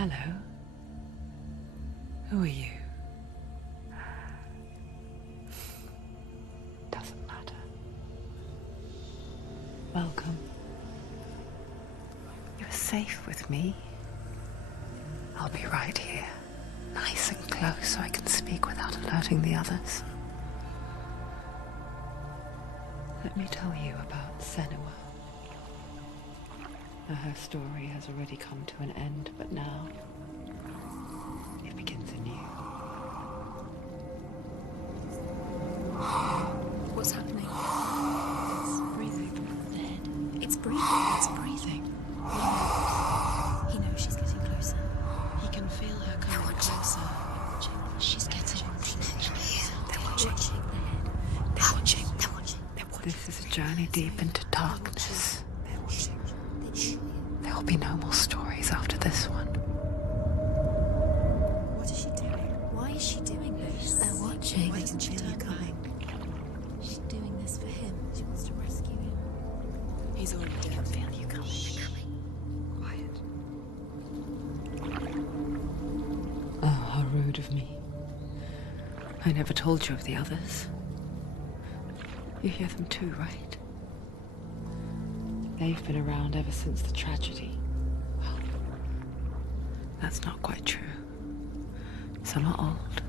Hello. Who are you? Doesn't matter. Welcome. You're safe with me. I'll be right here, nice and close so I can speak without alerting the others. Let me tell you about Senua. Her story has already come to an end, but now it begins anew. What's happening? It's breathing. The head. It's breathing. It's breathing. He knows she's getting closer. He can feel her coming closer. She's getting closer. They're watching. They're watching. They're watching. They're watching. This is a journey deep into darkness. They're watching. There will be no more stories after this one. What is she doing? Why is she doing this? They're watching. Why doesn't she feel you coming? She's doing this for him. She wants to rescue him. He's already dead. He can feel you coming. Quiet. Oh, how rude of me. I never told you of the others. You hear them too, right? They've been around ever since the tragedy. Well, that's not quite true. Some are old,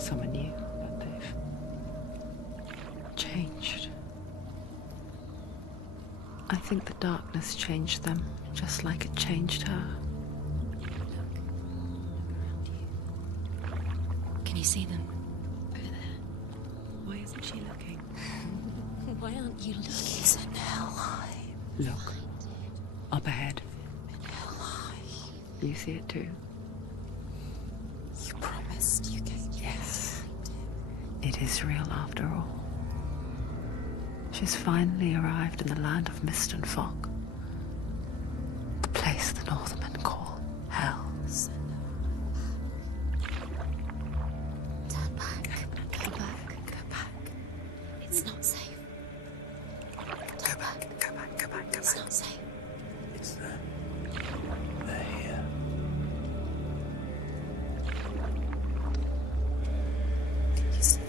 some are new, but they've changed. I think the darkness changed them, just like it changed her. Can you see them? Over there. Why isn't she looking? Why aren't you looking? It's in Hellheim. Look, up ahead. Hellheim. You see it too? You promised you gave. Yes. It is real after all. She's finally arrived in the land of mist and fog. The place the Northmen call Hell. Turn back. Go back. Go back. It's not safe. Go back. Go back. Go back. Go It's back. not safe. It's them. They're here. Can you see them?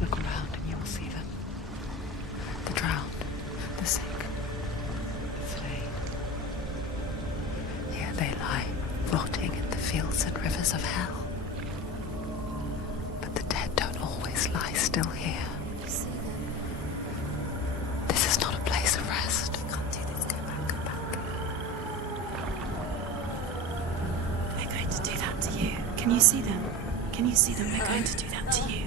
Look around and you will see them. The drowned, the sick, the slain. Here they lie, rotting in the fields and rivers of hell. But the dead don't always lie still here. You see them? This is not a place of rest. You can't do this. Go back. Go back. They're going to do that to you. Can you see them? Can you see them? They're going to do that to you.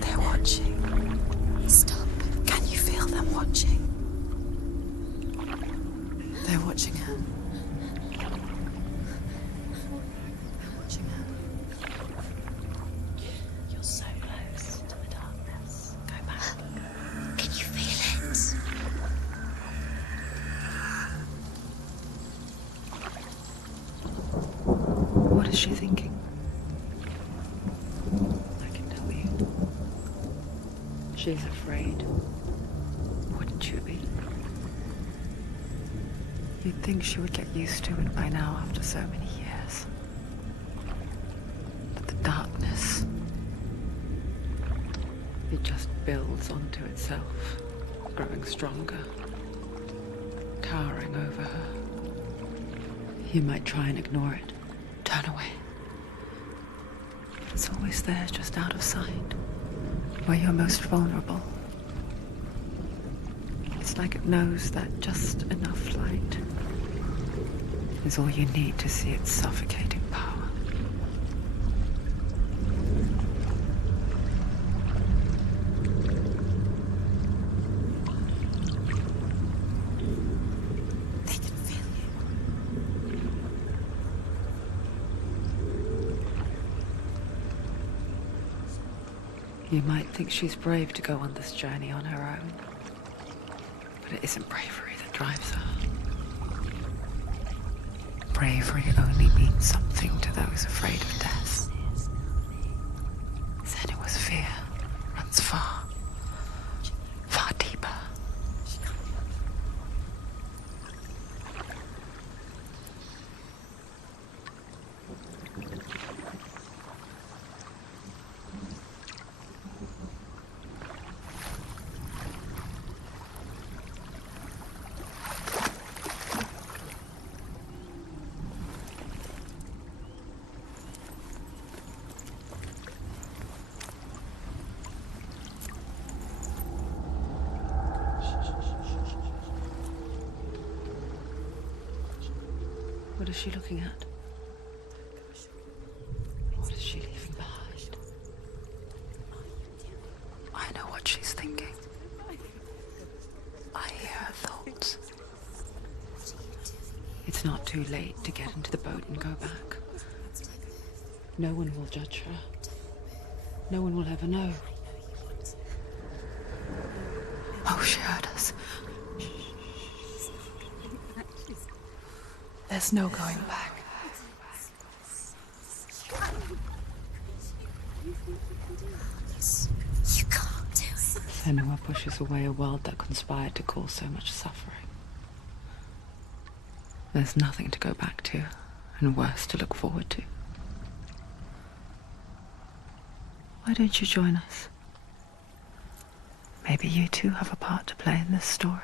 They're watching. Stop. Can you feel them watching? They're watching her. They're watching her. You're so close to the darkness. Go back. Can you feel it? What is she thinking? I can tell you. She's afraid. Wouldn't you be? You'd think she would get used to it by now after so many years. But the darkness, it just builds onto itself, growing stronger, towering over her. You might try and ignore it, turn away. It's always there, just out of sight, where you're most vulnerable. It's like it knows that just enough light is all you need to see its suffocating power. They can feel you. You might think she's brave to go on this journey on her own, but it isn't bravery that drives her. bravery only means something to those afraid of death. Senua'S fear runs far, far deeper. What is she looking at? What is she leaving behind? I know what she's thinking. I hear her thoughts. It's not too late to get into the boat and go back. No one will judge her. No one will ever know. Oh, she heard us. There's no going back. You can't do it. Senua pushes away a world that conspired to cause so much suffering. There's nothing to go back to, and worse to look forward to. Why don't you join us? Maybe you too have a part to play in this story.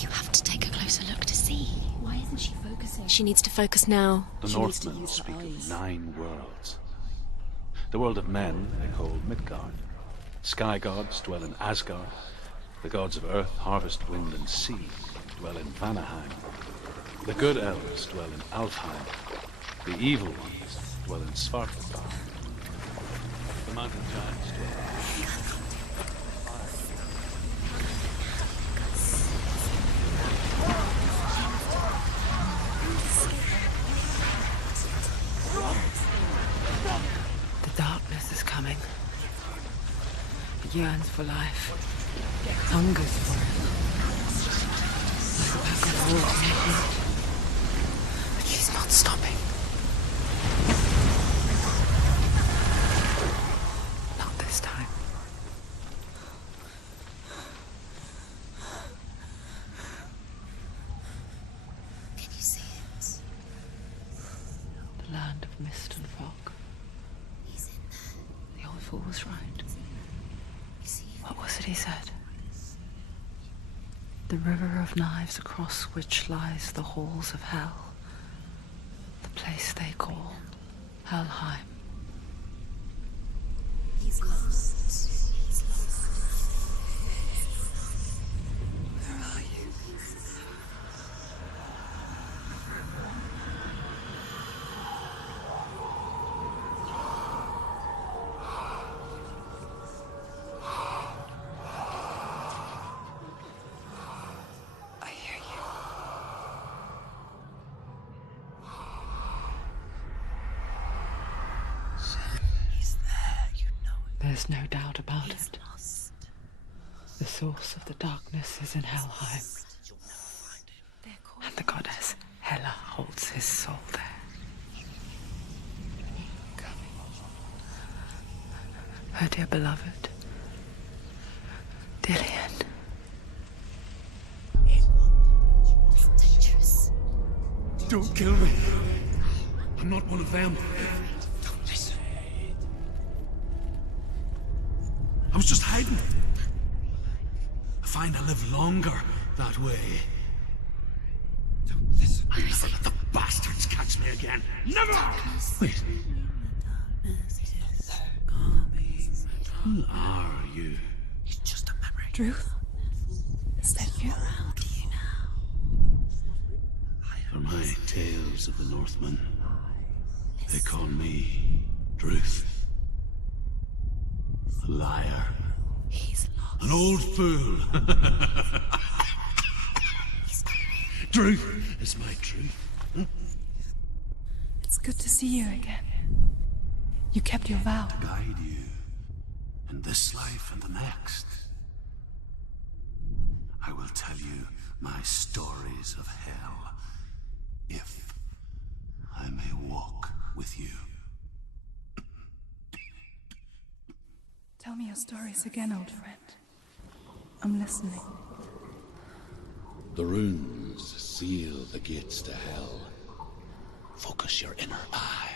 You have to take a closer look to see. Why isn't she focusing? She needs to focus now. The Northmen speak of 9 worlds. The world of men they call Midgard. Sky gods dwell in Asgard. The gods of earth, harvest, wind, and sea dwell in Vanaheim. The good elves dwell in Alfheim. The evil ones dwell in Svartalfheim. The mountain giants dwell in... The darkness is coming. It yearns for life. Hungers for it. Like a pack of wolves in the heat. But she's not stopping. Not this time. Can you see it? The land of mist and fog. He's in there. The old fool was right. You see him? What was it he said? The river of knives across which lies the halls of hell. The place they call Hellheim. He's lost. He's lost. Where are you? I hear you. He's there, you know it. There's no doubt about He's it. lost. The source of the darkness is in Helheim, You'll never find him. They're calling. and the goddess Hela holds his soul there. Her dear beloved, Dillion. It's dangerous. Don't kill me. I'm not one of them. Don't listen. I was just hiding. I find I live longer that way. Don't listen. Never let the bastards catch me again. Never! Wait. Who are you? It's just a memory. Drew? Is that you? For my tales of the Northmen, they call me Druth. A liar. He's lost. An old fool. Truth is my truth. It's good to see you again. You kept your vow. Guide you in this life and the next. I will tell you my stories of hell, if I may walk with you. Tell me your stories again, old friend. I'm listening. The runes seal the gates to hell. Focus your inner eye,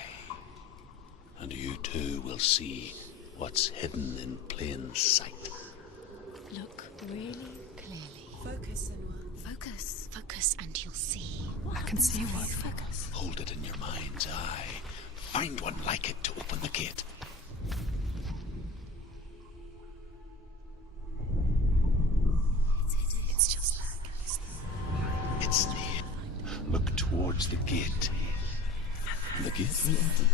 and you too will see what's hidden in plain sight. Look really clearly. Focus, Senua. Focus, and you'll see. I can see what. Focus. Hold it in your mind's eye. Find one like it to open the gate. It's just like It's there. Look towards the gate. The gate will open.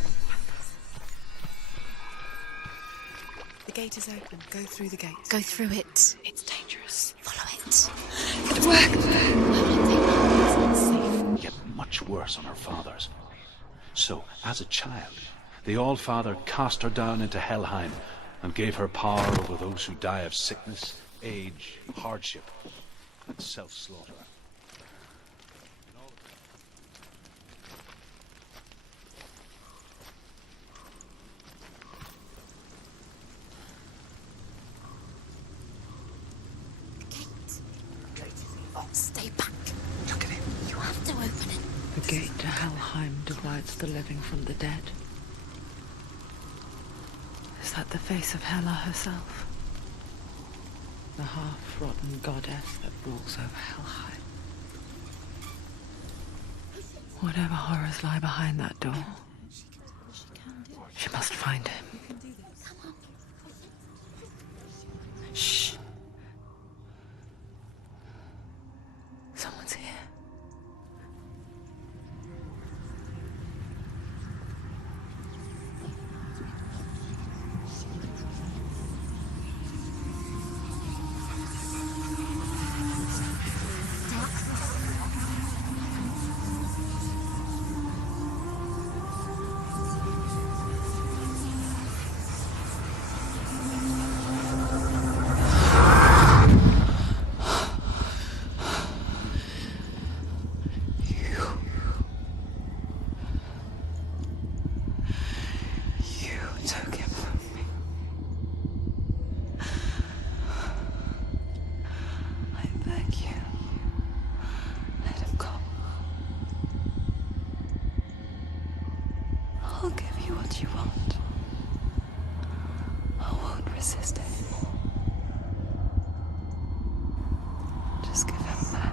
The gate is open. Go through the gate. Go through it. It's dangerous. Follow it. It worked! It's not safe. Get much worse on her fathers. So, as a child, the All-Father cast her down into Hellheim and gave her power over those who die of sickness, age, hardship, and self-slaughter. Stay back. Look at it. You have to open it. The gate to Helheim divides the living from the dead. Is that the face of Hela herself? The half-rotten goddess that rules over Helheim. Whatever horrors lie behind that door, she must find him. Shh. Someone's here. I'll give you what you want. I won't resist anymore. Just give him back.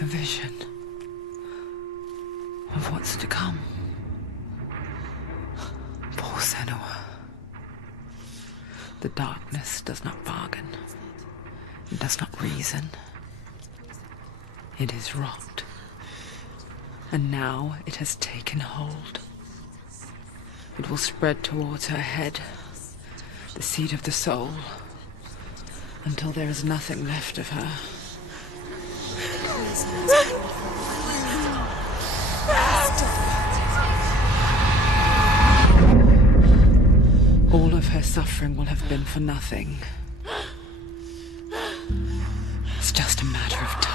A vision of what's to come. Poor Senua. The darkness does not bargain. It does not reason. It is wrought. And now it has taken hold. It will spread towards her head, the seat of the soul, Until there is nothing left of her. All of her suffering will have been for nothing. It's just a matter of time.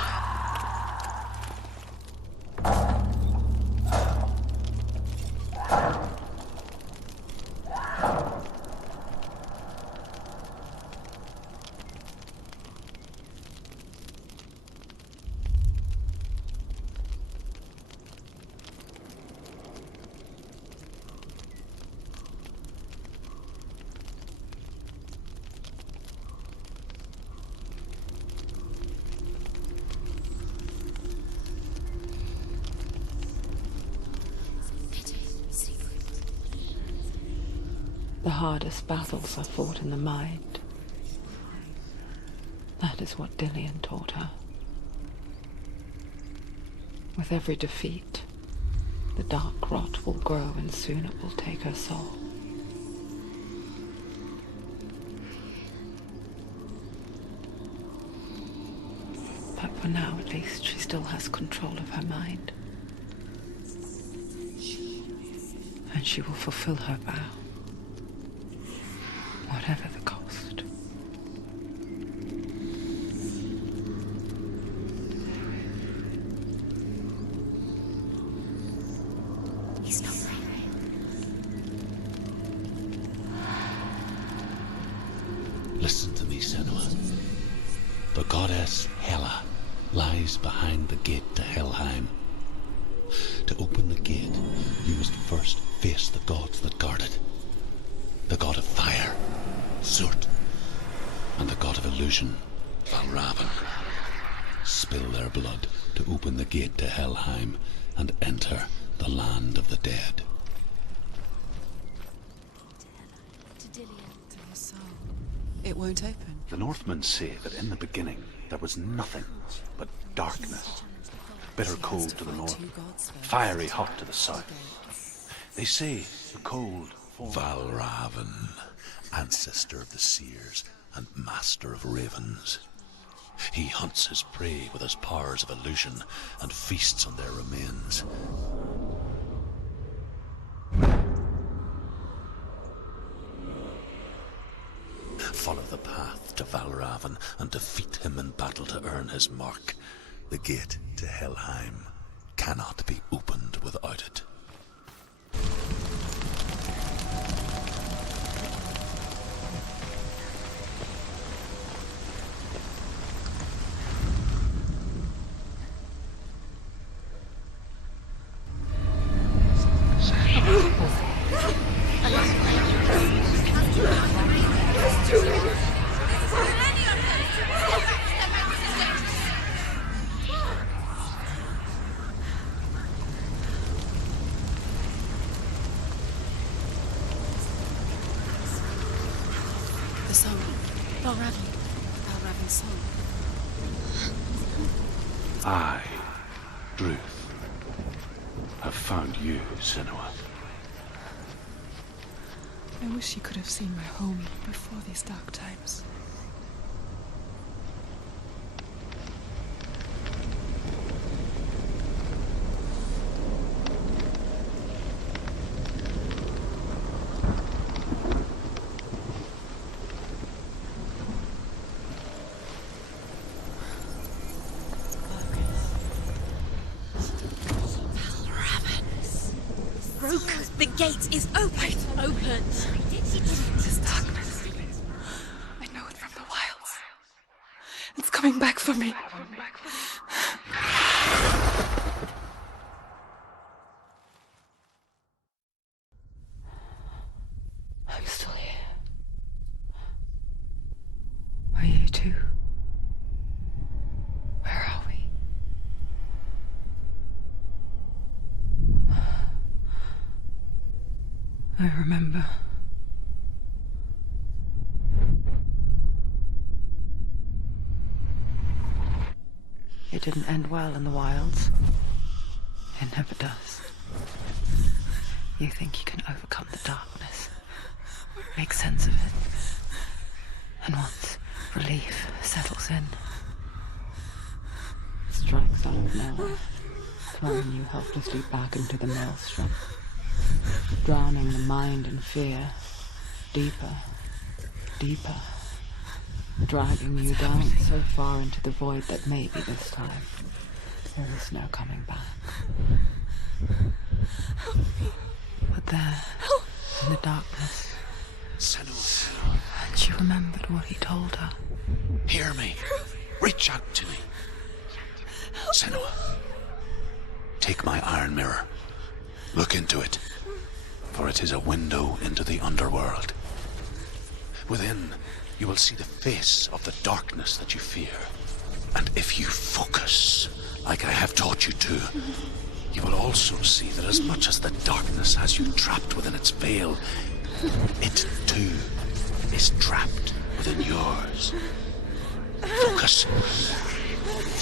The hardest battles are fought in the mind. That is what Dillion taught her. With every defeat, the dark rot will grow and soon it will take her soul. But for now, at least, she still has control of her mind. And she will fulfill her vow. Whatever the cost. He's not right. Listen to me, Senua. The goddess Hela lies behind the gate to Helheim. To open the gate, you must first face the gods that guard it. The god of fire, Surt, and the god of illusion, Valravan. Spill their blood to open the gate to Helheim and enter the land of the dead. To Dillion. To her soul. It won't open. The Northmen say that in the beginning there was nothing but darkness. Bitter cold to the north, fiery hot to the south. They say the cold Valravan, ancestor of the seers and master of ravens. He hunts his prey with his powers of illusion and feasts on their remains. Follow the path to Valravan and defeat him in battle to earn his mark. The gate to Helheim cannot be opened without it. The soul. Valravan's soul. I, Druth, have found you, Senua. I wish you could have seen my home before these dark times. The gate is open. Open. This darkness. I know it from the wilds. It's coming back for me. I'm still here. Are you too? Where are we? I remember. It didn't end well in the wilds. It never does. You think you can overcome the darkness, make sense of it, and once Relief settles in. Strikes out of nowhere, throwing you helplessly back into the maelstrom, drowning the mind in fear, deeper, deeper, dragging you down so far into the void that maybe this time there is no coming back. But there, in the darkness, Senua'S, and she remembered what he told her. hear me. Reach out to me. Senua, take my iron mirror. Look into it, for it is a window into the underworld. Within, you will see the face of the darkness that you fear. And if you focus, like I have taught you to, you will also see that as much as the darkness has you trapped within its veil, it too is trapped within yours. Focus.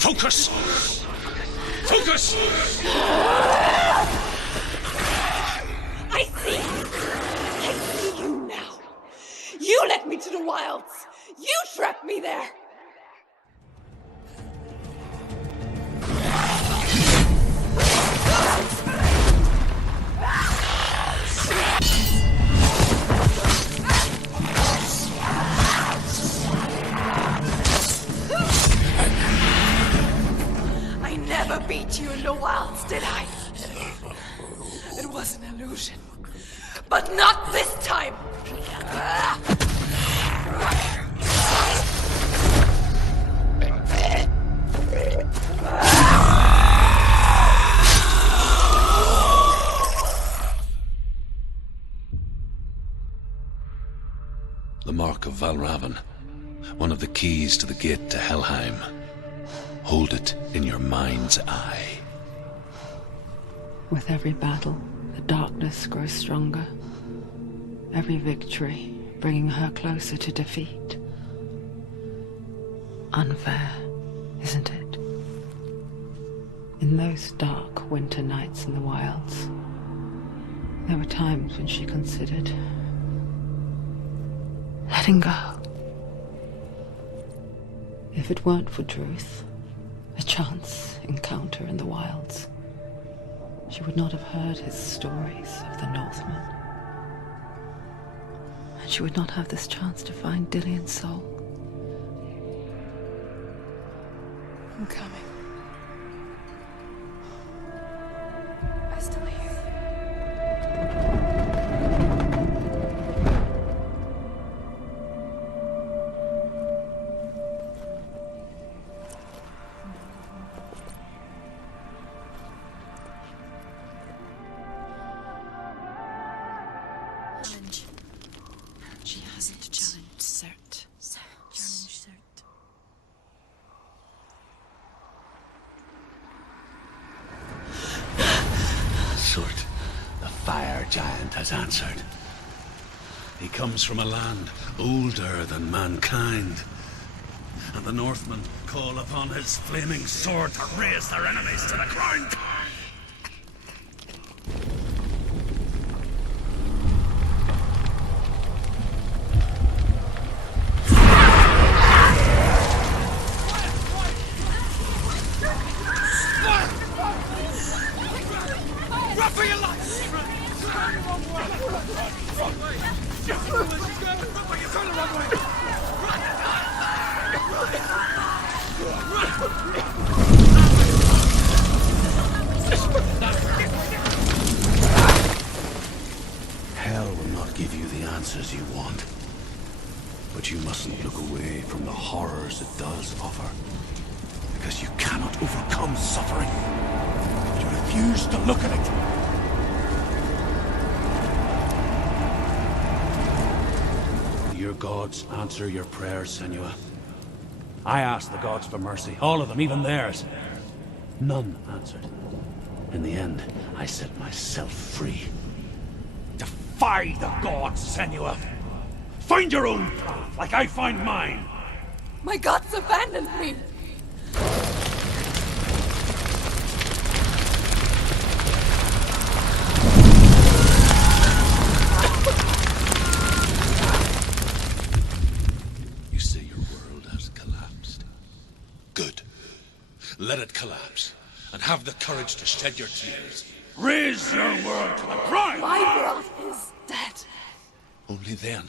Focus! Focus! I see! I see you now! You led me to the wilds! You trapped me there! I never beat you in the wilds, did I? It was an illusion. But not this time! The mark of Valravan, one of the keys to the gate to Helheim. Hold it in your mind's eye. With every battle, the darkness grows stronger. Every victory bringing her closer to defeat. Unfair, isn't it? In those dark winter nights in the wilds, there were times when she considered letting go. If it weren't for Druth, a chance encounter in the wilds, she would not have heard his stories of the Northmen. And she would not have this chance to find Dillion's soul. I'm coming. I still hear you. Challenge. She hasn't challenged Cert. Challenge Cert. Surt, the fire giant, has answered. He comes from a land older than mankind. And the Northmen call upon his flaming sword to raise their enemies to the ground. Hell will not give you the answers you want. But you mustn't look away from the horrors it does offer. Because you cannot overcome suffering if you refuse to look at it. Your gods answer your prayers, Senua. I asked the gods for mercy, all of them, even theirs. None answered. In the end, I set myself free. Defy the gods, Senua! Find your own path, like I find mine! My gods abandoned me! You say your world collapse, and have the courage to shed your tears. Raise your world to the prime! My world is dead. Only then,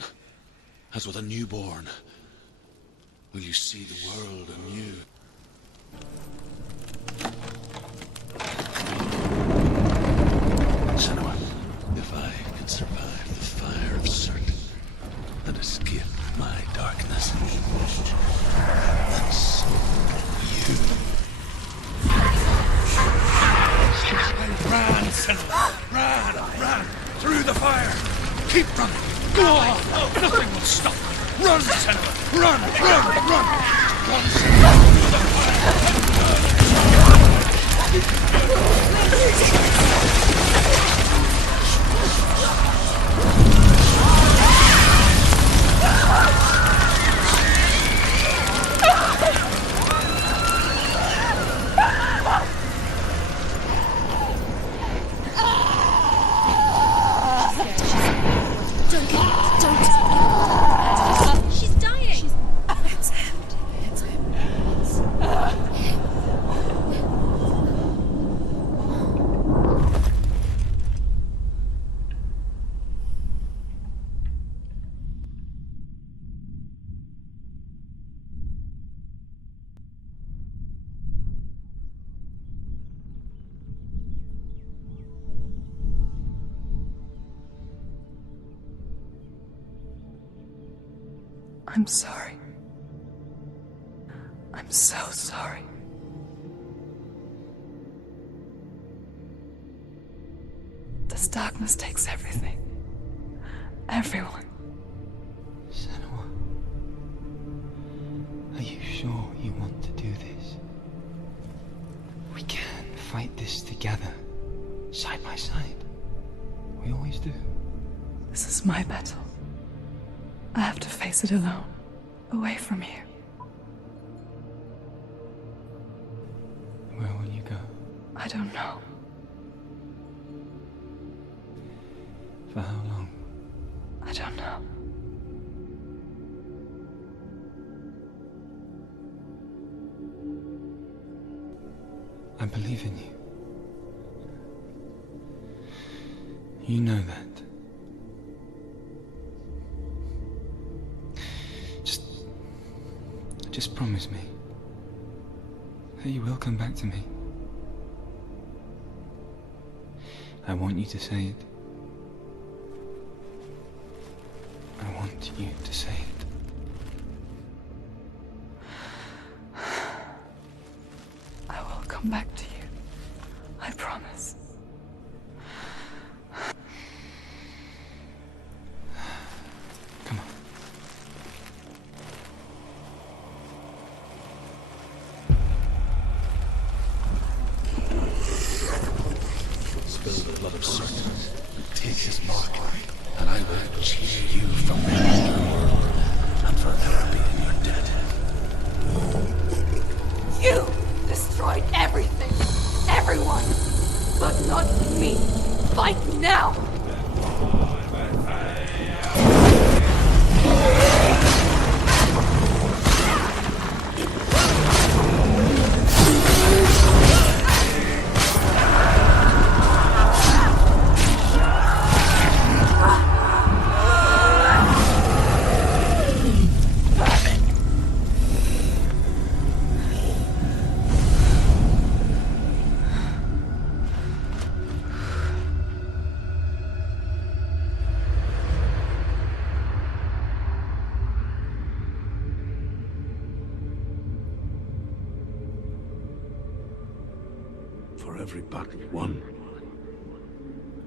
as with a newborn, will you see the world anew. Senua, if I can survive the fire of certain and escape my darkness, then so you. Ran, Senua! Ran! Through the fire! Keep running! Go on! Nothing will stop! Run, Senua! Run! Run, Senua! Through the fire! She's dying! It's him. I'm sorry. I'm so sorry. This darkness takes everything. Everyone. Senua, are you sure you want to do this? We can fight this together, side by side. We always do. This is my battle. I have to face it alone, away from you. Where will you go? I don't know. For how long? I don't know. I believe in you. You know that. Just promise me that you will come back to me. I want you to say it. I want you to say it. I will come back to you. I promise. Come on. Spill the blood of certain, and take his mark, and I will cheer you from within your world, and forever be in your dead. You destroyed everything, everyone, but not me. Fight now! For every battle won,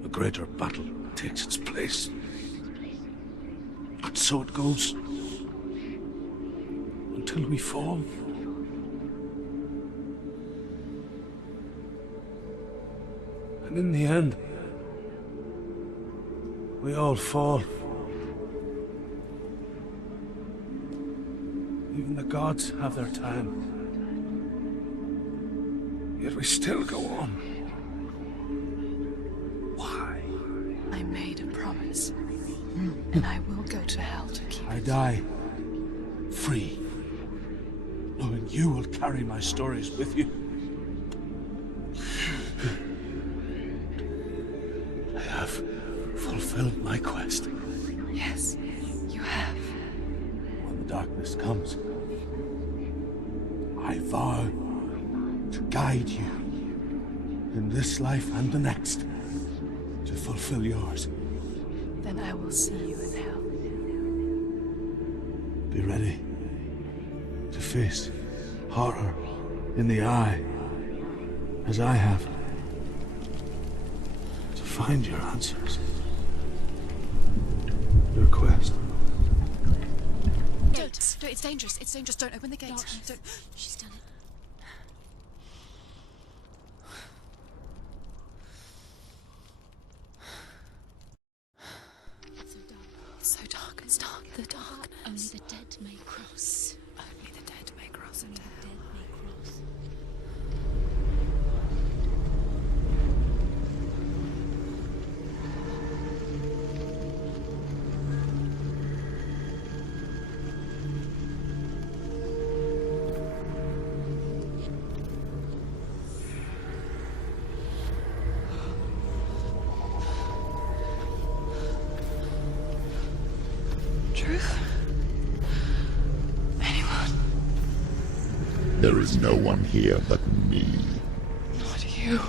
a greater battle takes its place. And so it goes. Until we fall. And in the end, we all fall. Even the gods have their time. Yet we still go on. Why? I made a promise, and I will go to hell to keep I it. die free, knowing you will carry my stories with you. have fulfilled my quest. Yes, you have. When the darkness comes, I vow to guide you in this life and the next to fulfill yours. Then I will see you in hell. Be ready to face horror in the eye, as I have. To find your answers. Your quest. Don't. It's dangerous. It's dangerous. Don't open the gate. Don't. She's done it. It's so dark. It's dark. The darkness. Only the dead may cross. Only the dead may cross into hell. The dead may cross. Truth? Anyone? There is no one here but me. Not you.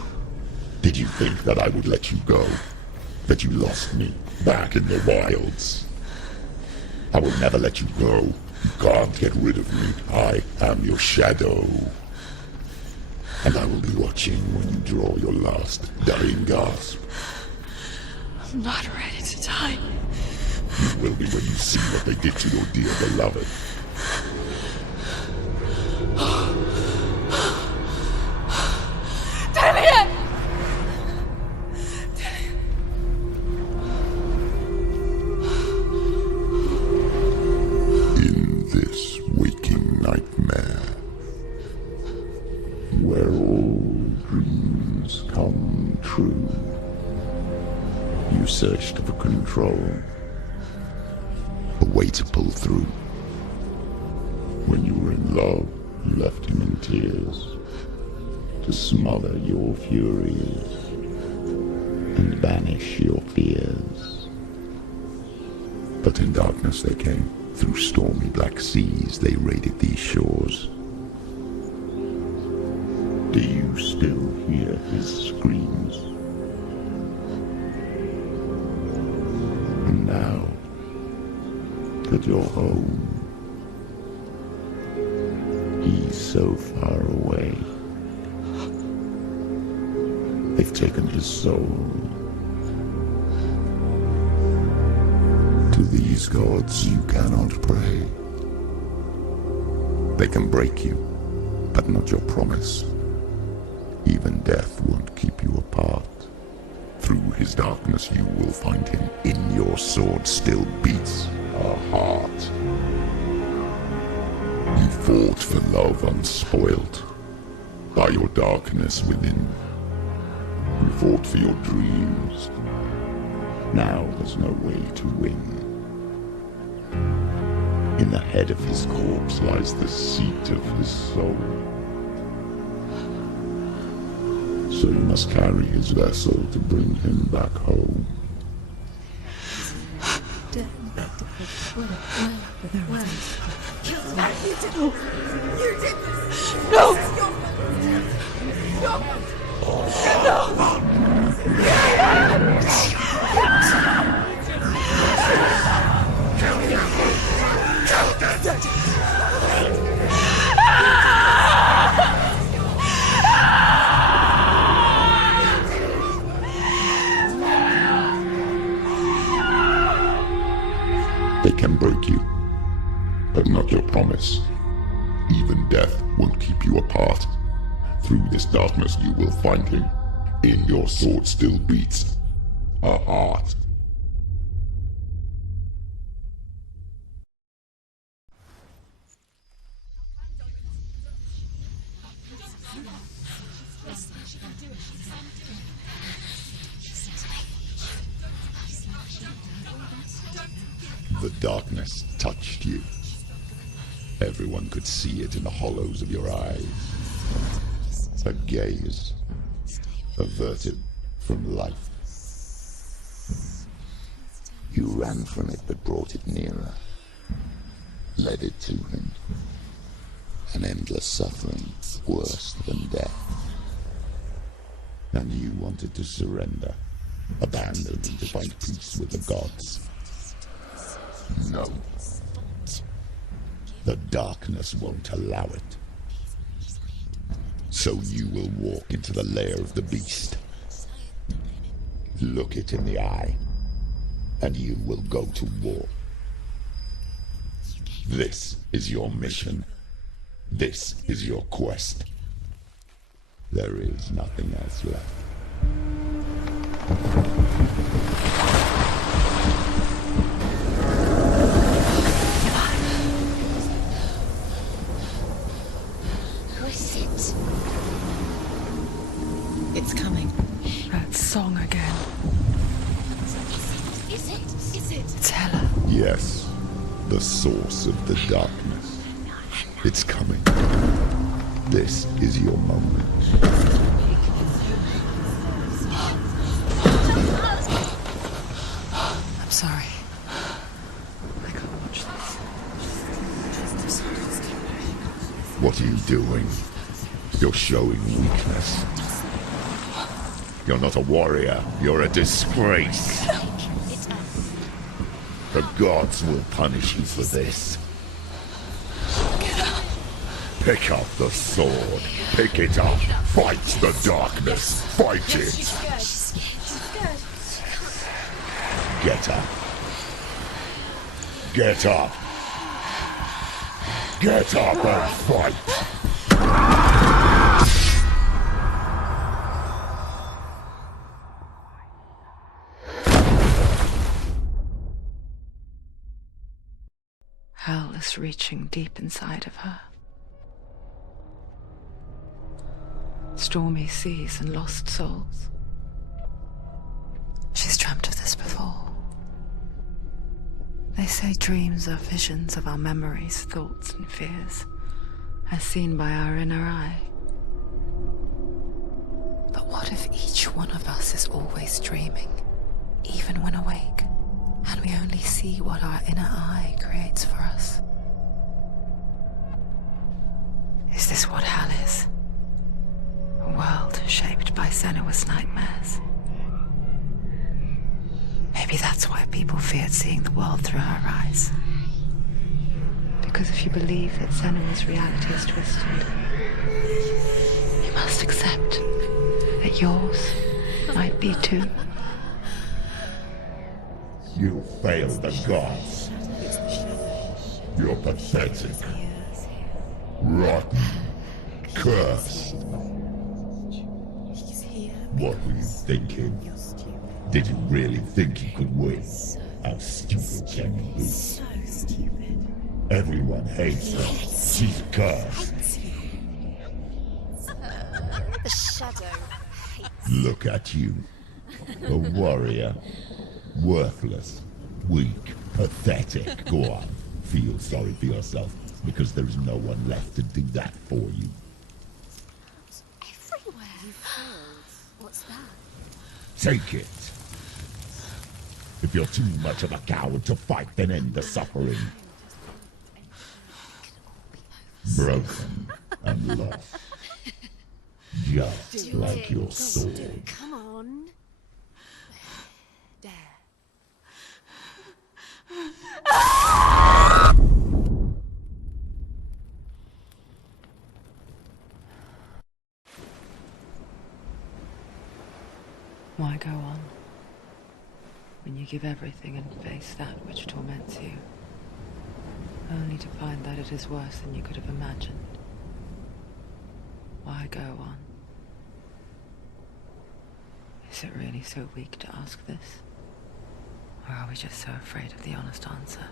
Did you think that I would let you go? That you lost me back in the wilds? I will never let you go. You can't get rid of me. I am your shadow. And I will be watching when you draw your last dying gasp. I'm not ready to die. You will be when you see what they did to your dear beloved. Dillion! In this waking nightmare, where all dreams come true, you searched for control, a way to pull through. When you were in love, you left him in tears, to smother your furies and banish your fears. But in darkness they came, through stormy black seas they raided these shores. Do you still hear his screams? And now that you're home, he's so far away. They've taken his soul. To these gods you cannot pray. They can break you, but not your promise. Even death won't keep you apart. Through his darkness you will find him. In your sword still beats a heart. You fought for love unspoilt by your darkness within. You fought for your dreams. Now there's no way to win. In the head of his corpse lies the seat of his soul. So you must carry his vessel to bring him back home. You did this! No! No! They can break you, but not your promise. Even death won't keep you apart. Through this darkness you will find him. In your sword still beats a heart. The darkness touched you. Everyone could see it in the hollows of your eyes. A gaze averted from life. ran from it but brought it nearer, led it to him. An endless suffering, worse than death. And you wanted to surrender, abandon and to find peace with the gods. No. The darkness won't allow it. So you will walk into the lair of the beast. Look it in the eye, and you will go to war. This is your mission. This is your quest. There is nothing else left. Who is it? It's coming. That song again. Is it? It's Hela. Yes, the source of the darkness. It's coming. This is your moment. I'm sorry. I can't watch this. What are you doing? You're showing weakness. You're not a warrior. You're a disgrace. The gods will punish you for this. Pick up the sword. Pick it up. Fight the darkness. Fight it. She's scared. Get up. Get up. Get up and fight. Hell is reaching deep inside of her. Stormy seas and lost souls. She's dreamt of this before. They say dreams are visions of our memories, thoughts and fears, as seen by our inner eye. But what if each one of us is always dreaming, even when awake, and we only see what our inner eye creates for us? Is this what hell is? A world shaped by Senua'S nightmares. Maybe that's why people feared seeing the world through her eyes. Because if you believe that Senua'S reality is twisted, you must accept that yours might be too. You failed the gods. You're pathetic. Rotten. Cursed. What were you thinking? Did you really think you could win? How stupid can you be? So stupid. Everyone hates her. She's cursed. The shadow hates. Look at you. A warrior. Worthless. Weak. Pathetic. Go on. Feel sorry for yourself, because there is no one left to do that for you. Everywhere. You failed. What's that? Take it. If you're too much of a coward to fight, then end the suffering. Broken and lost. Just like your sword. Come on. Dare. Why go on when you give everything and face that which torments you, only to find that it is worse than you could have imagined? Why go on? Is it really so weak to ask this? Or are we just so afraid of the honest answer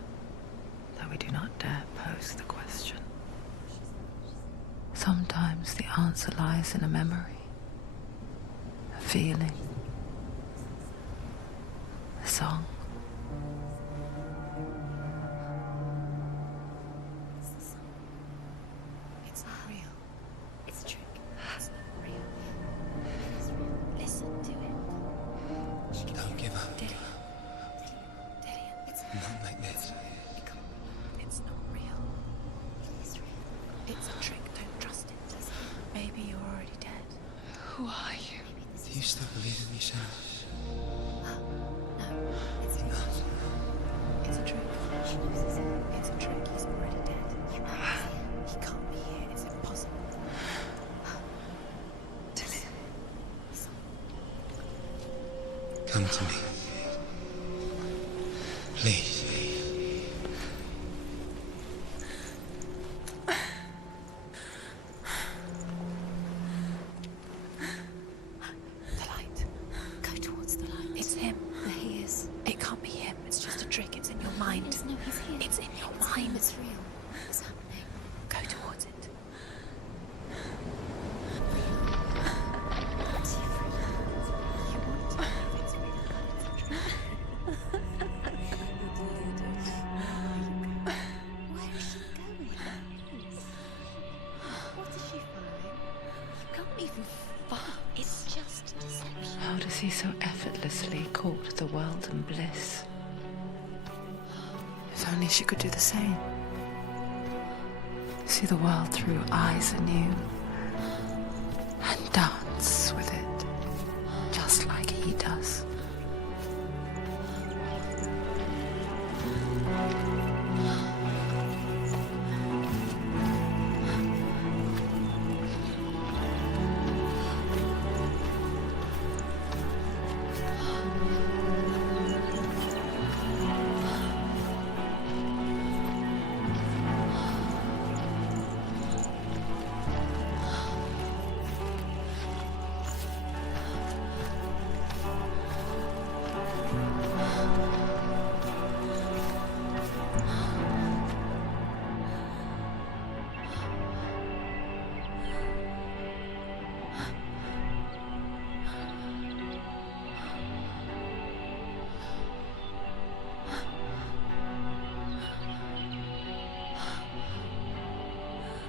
that we do not dare pose the question? Sometimes the answer lies in a memory, a feeling, a song. It's not real. It's a trick. It's not real. It's real. Listen to it. Don't give up. Dillion. poison me, Senua'S. No, it's not. It's a trick. She knows it's him. It's a trick. He's already dead. You know he's here. He can't be here. It's impossible. Dillion. Come to me. Please. The light. Go towards the light. It's him. There he is. It can't be him. It's just a trick. It's in your mind. No, he's here. It's in your mind. It's real. What's happening? Go towards it. Where is she going? What is she following? You can't even follow. It's just deception. How does he so effortlessly court the world and bliss? If only she could do the same. See the world through eyes anew and dance with it, just like he does.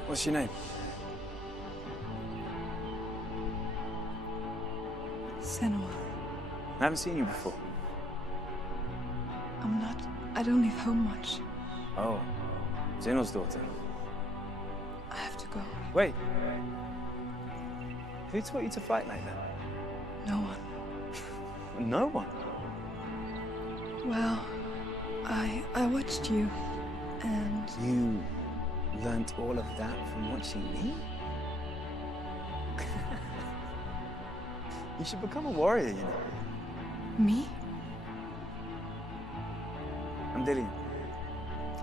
What's your name? Senua. I haven't seen you before. I don't leave home much. Oh, Zeno's daughter. I have to go. Wait. Who taught you to fight like that? No one. No one? Well, I watched you, and You learnt all of that from watching me? You should become a warrior, you know. me? I'm Dillion.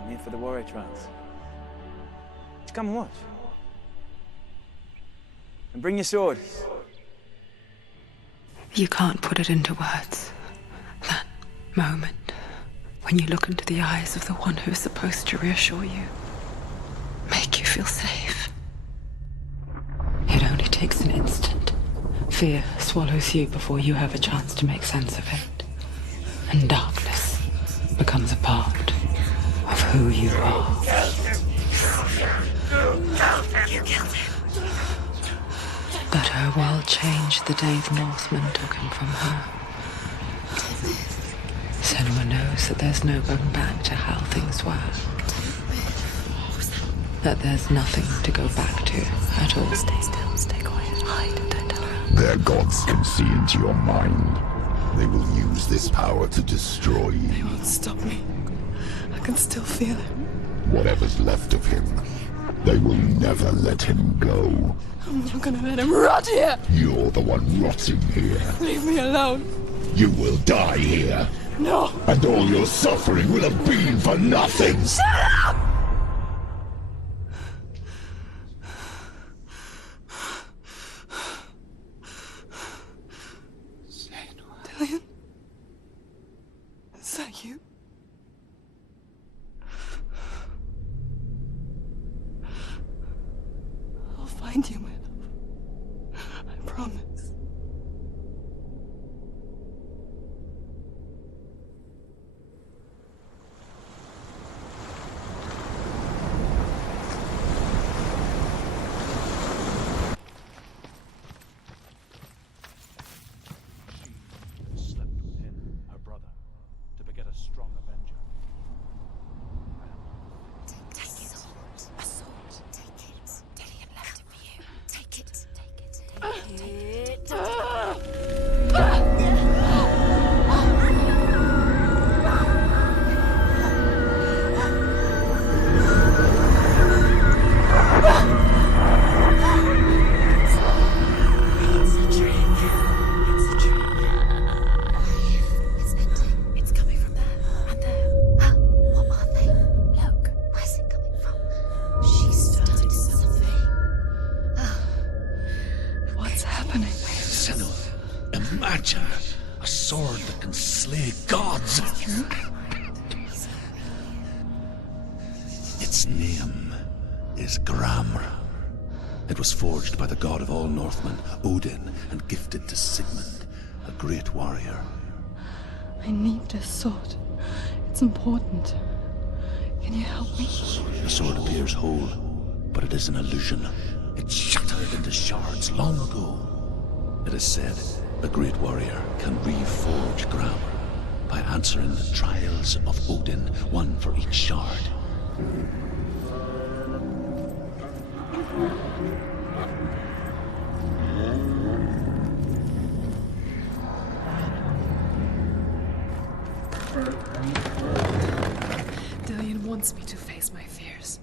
I'm here for the warrior trials. Come and watch. And bring your sword. You can't put it into words. That moment when you look into the eyes of the one who is supposed to reassure you, make you feel safe. It only takes an instant. Fear swallows you before you have a chance to make sense of it. And darkness becomes a part of who you are. You killed him. But her world changed the day the Northmen took him from her. Senua knows that there's no going back to how things were. That there's nothing to go back to at all. Stay still, stay quiet, hide, don't tell her. Their gods can see into your mind. They will use this power to destroy They you. won't stop me. I can still feel it. Whatever's left of him, they will never let him go. I'm not gonna let him rot here. You're the one rotting here. Leave me alone. You will die here. No. And all your suffering will have been for nothing. Shut up! Dillion? Is that you? I'll find you, my love. I promise. She slept with him, her brother, to beget a strong avenger. Take it. A sword. Take it. Dillion left it for you. gods. Its name is Gramr. It was forged by the god of all Northmen, Odin, and gifted to Sigmund, a great warrior. I need this sword. It's important. Can you help me? The sword appears whole, but it is an illusion. It shattered into shards long ago. It is said a great warrior can reforge Gramr by answering the trials of Odin, one for each shard. Dillion wants me to face my fears.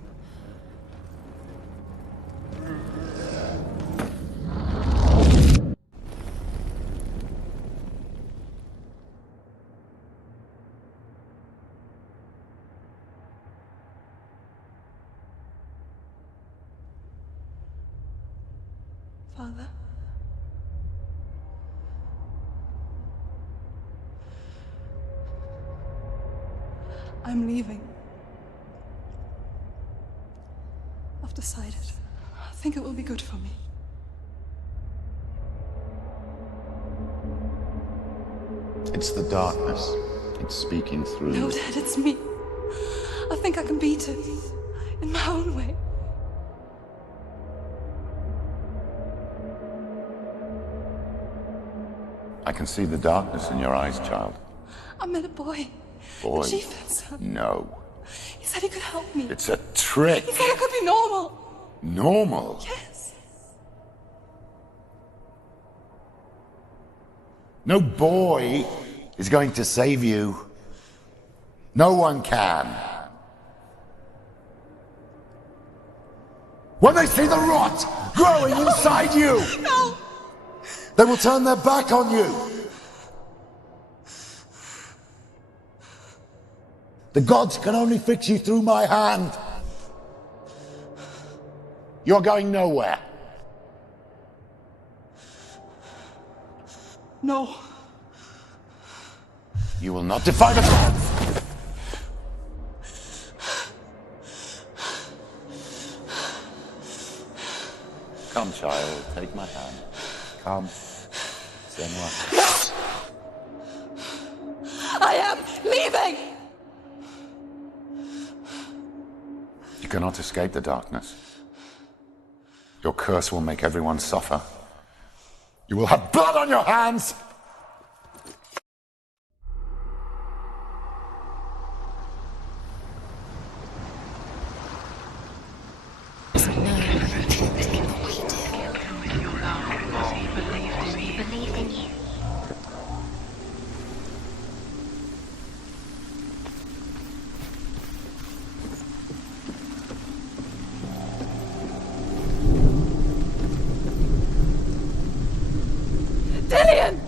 Father? I'm leaving. I've decided. I think it will be good for me. It's the darkness. It's speaking through. No, Dad, it's me. I think I can beat it. In my own way. I can see the darkness in your eyes, child. I met a boy. Boy? The chieftain's son. No. He said he could help me. It's a trick. He said I could be normal. Normal? Yes. No boy is going to save you. No one can. When they see the rot growing inside you, No! they will turn their back on you. The gods can only fix you through my hand. You're going nowhere. No. You will not defy the gods. Come, child, take my hand. Come. Senua. I am leaving! You cannot escape the darkness. Your curse will make everyone suffer. You will have blood on your hands! Dillion!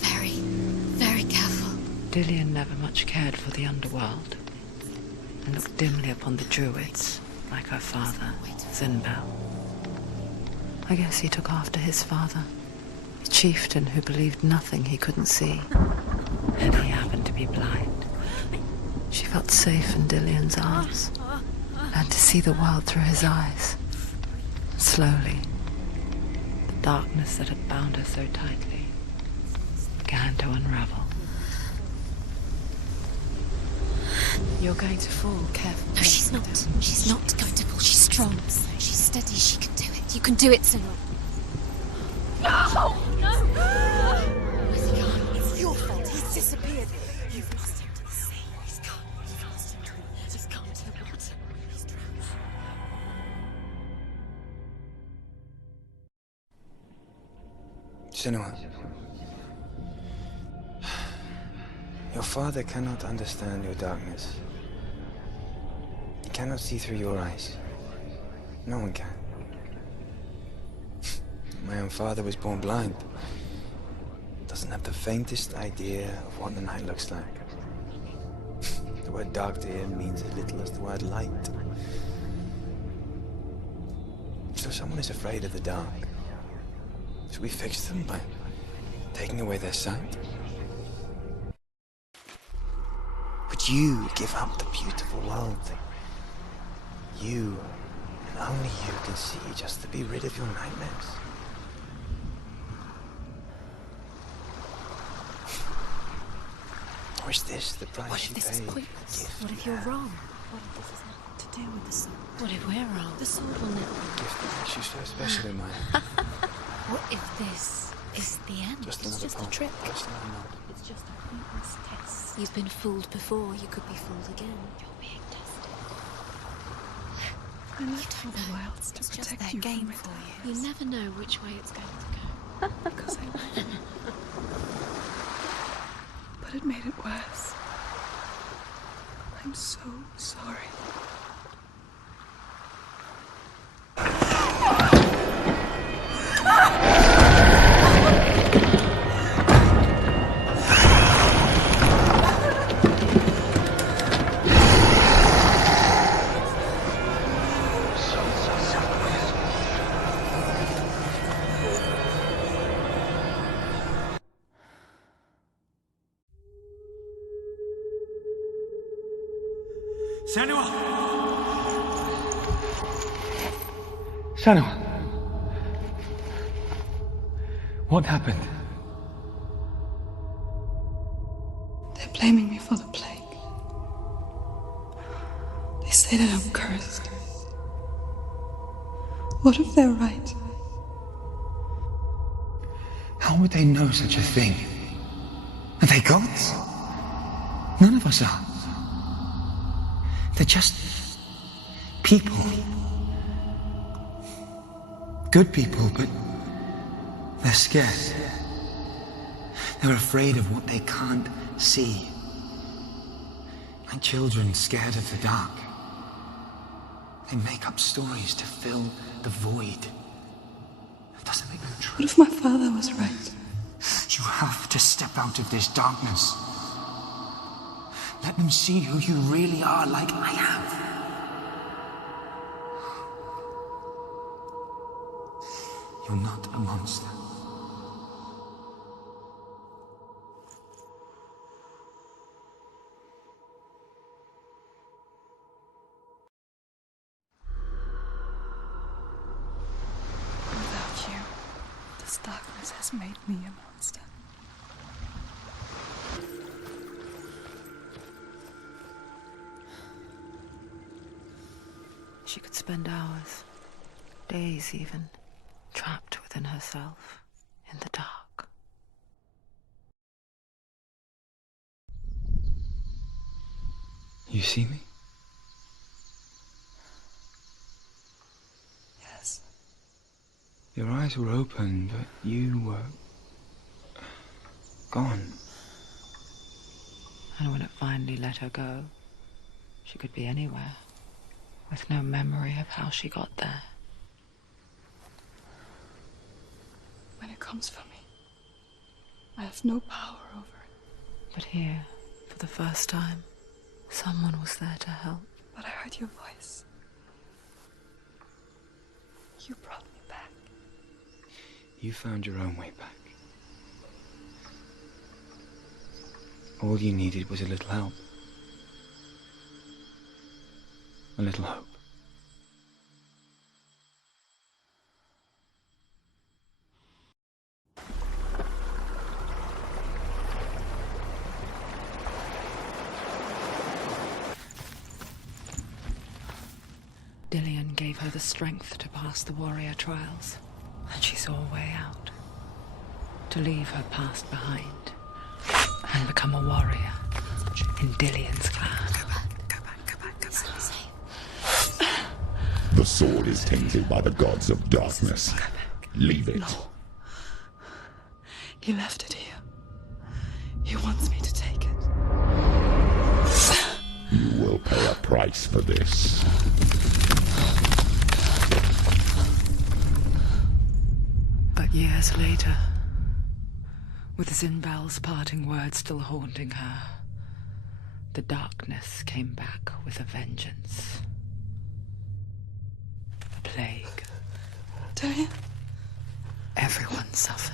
Very, very careful. Dillion never much cared for the underworld, and looked dimly upon the druids, like her father, Zinbel. I guess he took after his father, a chieftain who believed nothing he couldn't see, and he happened to be blind. She felt safe in Dillion's arms, learned to see the world through his eyes. Slowly, the darkness that had bound her so tightly began to unravel. You're going to fall, careful. No, she's not. She's not going to fall. She's strong. She's steady. She can do it. You can do it, Senua. No! No! Where's he gone? It's your fault. He's disappeared. You've lost him to the sea. He's gone. You've lost him to him. He's gone to the water. He's drowned. Senua. Your father cannot understand your darkness. He cannot see through your eyes. No one can. My own father was born blind. Doesn't have the faintest idea of what the night looks like. The word dark to him means as little as the word light. So someone is afraid of the dark. Should we fix them by taking away their sight? Would you give up the beautiful world that you, and only you, can see just to be rid of your nightmares? Or is this the price What if you this is pay? pointless? What if you're wrong? What if this has nothing to do with the sword? What if we're wrong? The sword will never be. Gift that makes you so special in my eyes. What if this is the end? Just It's another just a poem. trick. Just another note. It's just a pointless test. You've been fooled before. You could be fooled again. You're being tested. I lived for the wilds to It's just protect their you game from for it. you. You never know which way it's going to go. Because I love you. But it made it worse. I'm so sorry. Senua! Senua! What happened? They're blaming me for the plague. They say that I'm cursed. What if they're right? How would they know such a thing? Are they gods? None of us are. They're just people. Good people, but they're scared. They're afraid of what they can't see. Like children scared of the dark. They make up stories to fill the void. That doesn't make them true. What if my father was right? You have to step out of this darkness. Let them see who you really are, like I have. You're not a monster. Without you, this darkness has made me a monster. She could spend hours, days even, trapped within herself, in the dark. You see me? Yes. Your eyes were open, but you were gone. And when it finally let her go, she could be anywhere, with no memory of how she got there. When it comes for me, I have no power over it. But here, for the first time, someone was there to help. But I heard your voice. You brought me back. You found your own way back. All you needed was a little help. A little hope. Dillion gave her the strength to pass the warrior trials, and she saw a way out. To leave her past behind and become a warrior in Dillion's clan. Go back. It's not safe. The sword is tainted by the gods of darkness. Leave it. No. He left it here. He wants me to take it. You will pay a price for this. But years later, with Zinbal's parting words still haunting her, the darkness came back with a vengeance. A plague Dillion? Everyone suffered.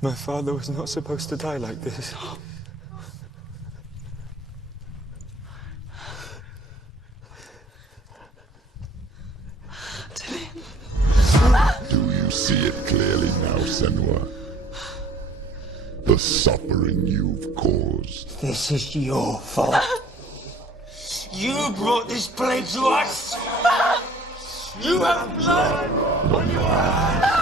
My father was not supposed to die like this. Do you see it clearly now, Senua? The suffering you've caused. This is your fault. You brought this plague to us! You have blood on your hands!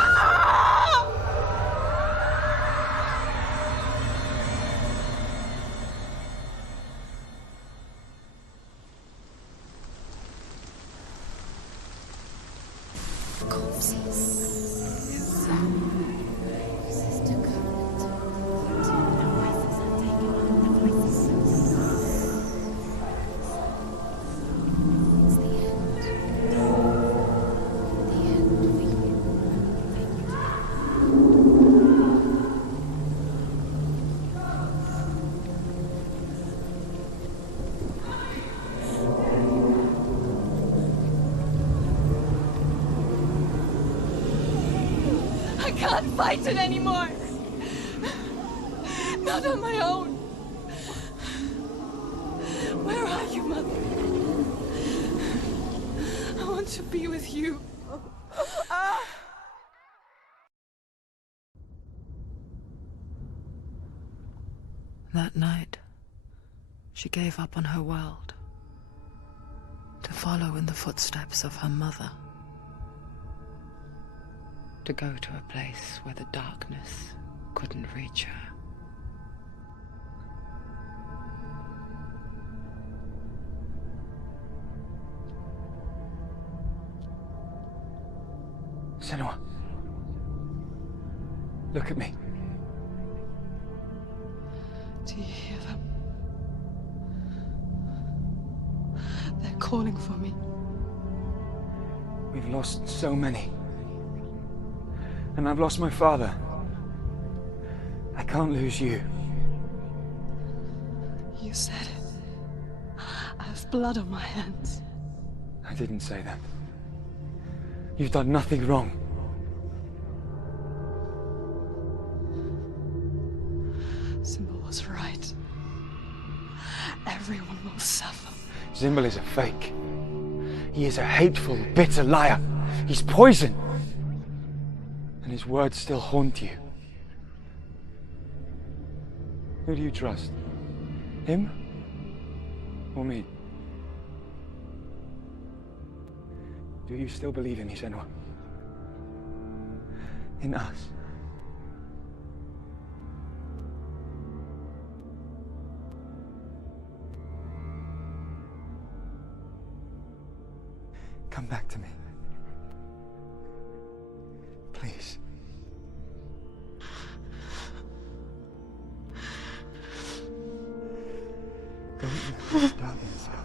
I can't fight it anymore. Not on my own. Where are you, Mother? I want to be with you. That night, she gave up on her world to follow in the footsteps of her mother, to go to a place where the darkness couldn't reach her. Senua, look at me. Do you hear them? They're calling for me. We've lost so many. And I've lost my father. I can't lose you. You said it. I have blood on my hands. I didn't say that. You've done nothing wrong. Symbol was right. Everyone will suffer. Symbol is a fake. He is a hateful, bitter liar. He's poison. And his words still haunt you. Who do you trust? Him? Or me? Do you still believe in me, Senua? In us? Come back to me. Please. Don't let this darkness come.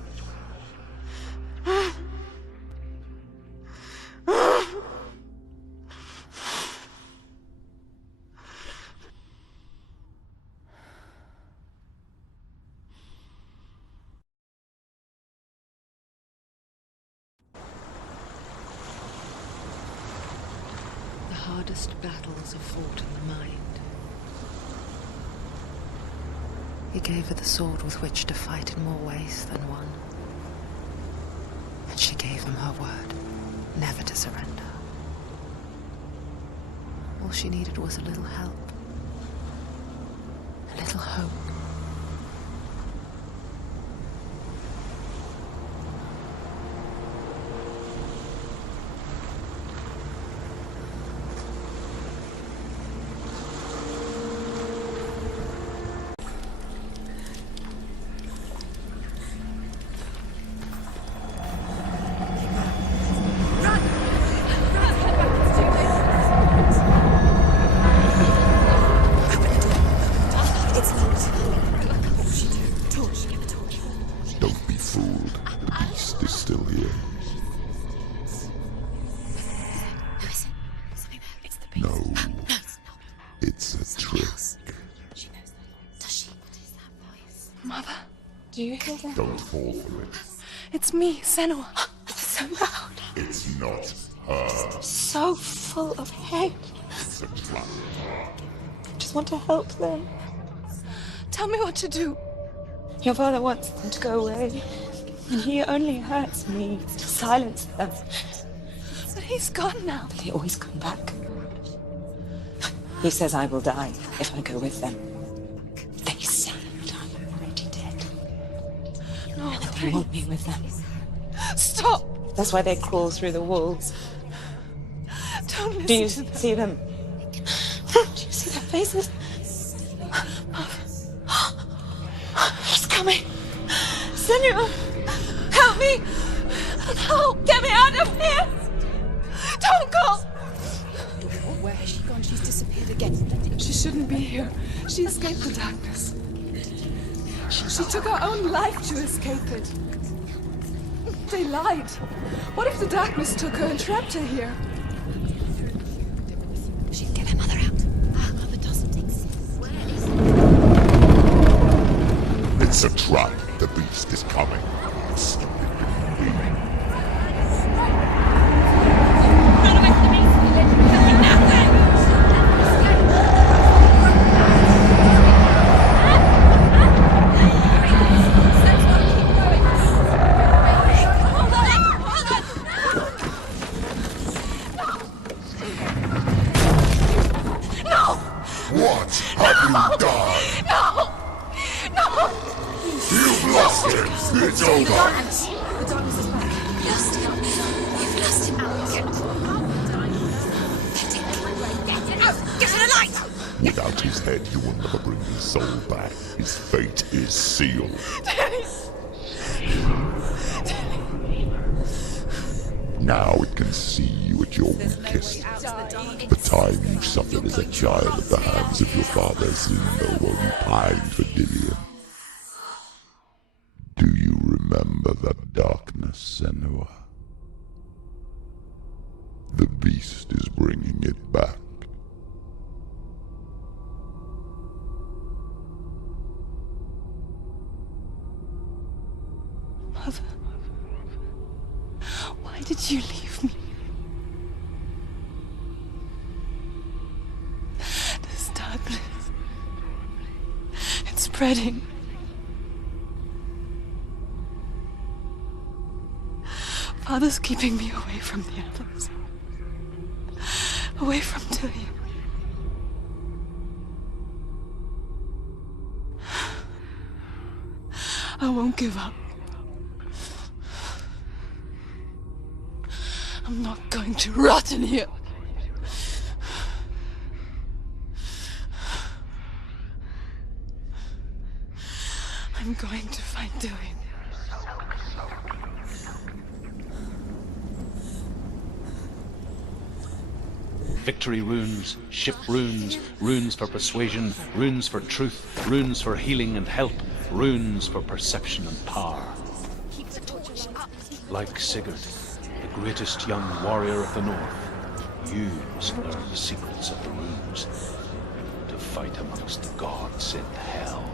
The hardest battles are fought in the mind. He gave her the sword with which to fight in more ways than one. And she gave him her word, never to surrender. All she needed was a little help, a little hope. Don't be fooled. The beast is still here. No. It's a trick. Mother, do you hear that? Don't fall for it. It's me, Senua. It's so loud. It's not So full of hate. I just want to help them. Tell me what to do. Your father wants them to go away, and he only hurts me to silence them. But he's gone now. But they always come back. He says I will die if I go with them. They say that I'm already dead. No, and they want me with them. Stop! That's why they crawl through the walls. Don't listen. Do you see them? Do you see their faces? He's coming. Senua, help me! Help! Get me out of here! Don't go! Where has she gone? She's disappeared again. She shouldn't be here. She escaped the darkness. She took her own life to escape it. They lied. What if the darkness took her and trapped her here? She can get her mother out. Our mother doesn't exist. Where is it? It's a trap. The beast is coming. Stop it. Run away from the beast. What have you done? No! No! You've lost him! It's over! The darkness is back. You lost him. You've lost him. Get out! Get to the light! Without his head, you will never bring his soul back. His fate is sealed. Now it can see you at your weakest. The time you suffered as a child at the hands of your father Zindo while you pined for Dillion. Do you remember that darkness, Senua? The beast is bringing it back. Mother, why did you leave me? This darkness, it's spreading. Father's keeping me away from the others. Away from Dillion. I won't give up. I'm not going to rot in here. I'm going to find Dillion. Victory runes, ship runes, runes for persuasion, runes for truth, runes for healing and help, runes for perception and power. Like Sigurd, the greatest young warrior of the North, you must learn the secrets of the runes to fight amongst the gods in hell.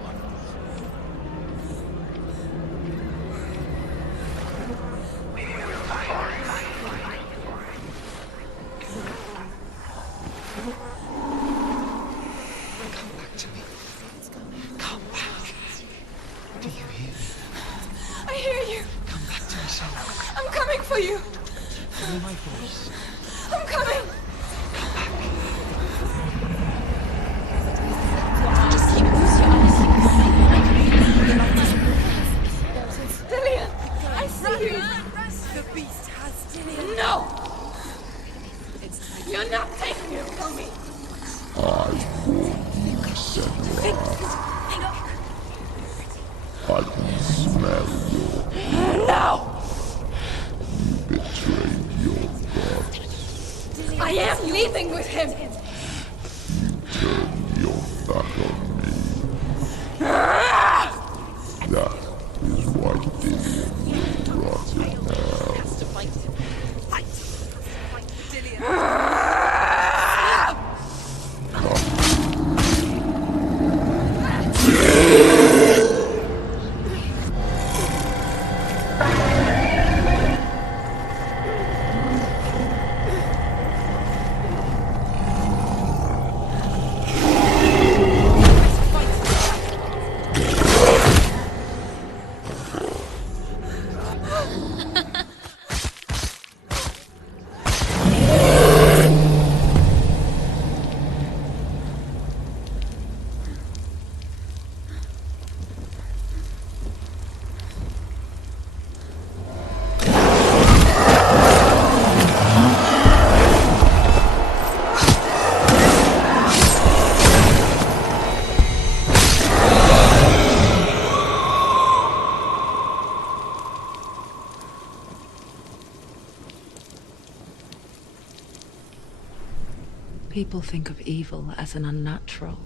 People think of evil as an unnatural,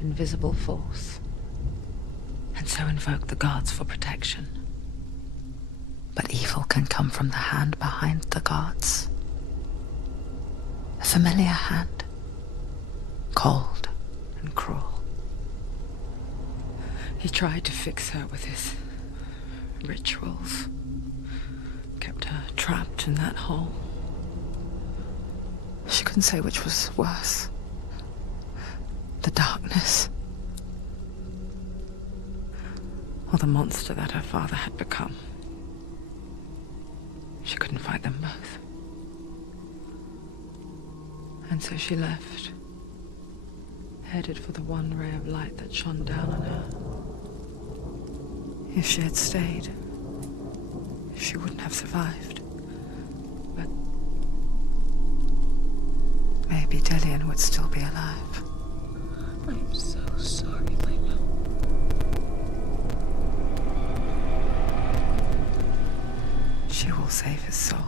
invisible force, and so invoke the gods for protection. But evil can come from the hand behind the gods. A familiar hand, cold and cruel. He tried to fix her with his rituals, kept her trapped in that hole. She couldn't say which was worse. The darkness, or the monster that her father had become. She couldn't fight them both. And so she left, headed for the one ray of light that shone down on her. If she had stayed, she wouldn't have survived. But maybe Dillion would still be alive. I'm so sorry, my love. She will save his soul,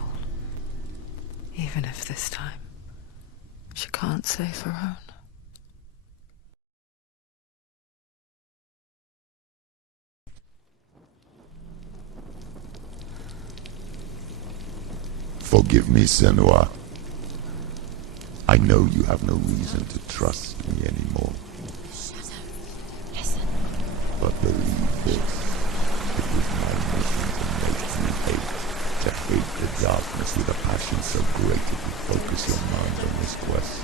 even if this time she can't save her own. Forgive me, Senua. I know you have no reason to trust me anymore. Shadow, listen. But believe this, it was my mission to make you hate. To hate the darkness with a passion so great it would focus your mind on this quest.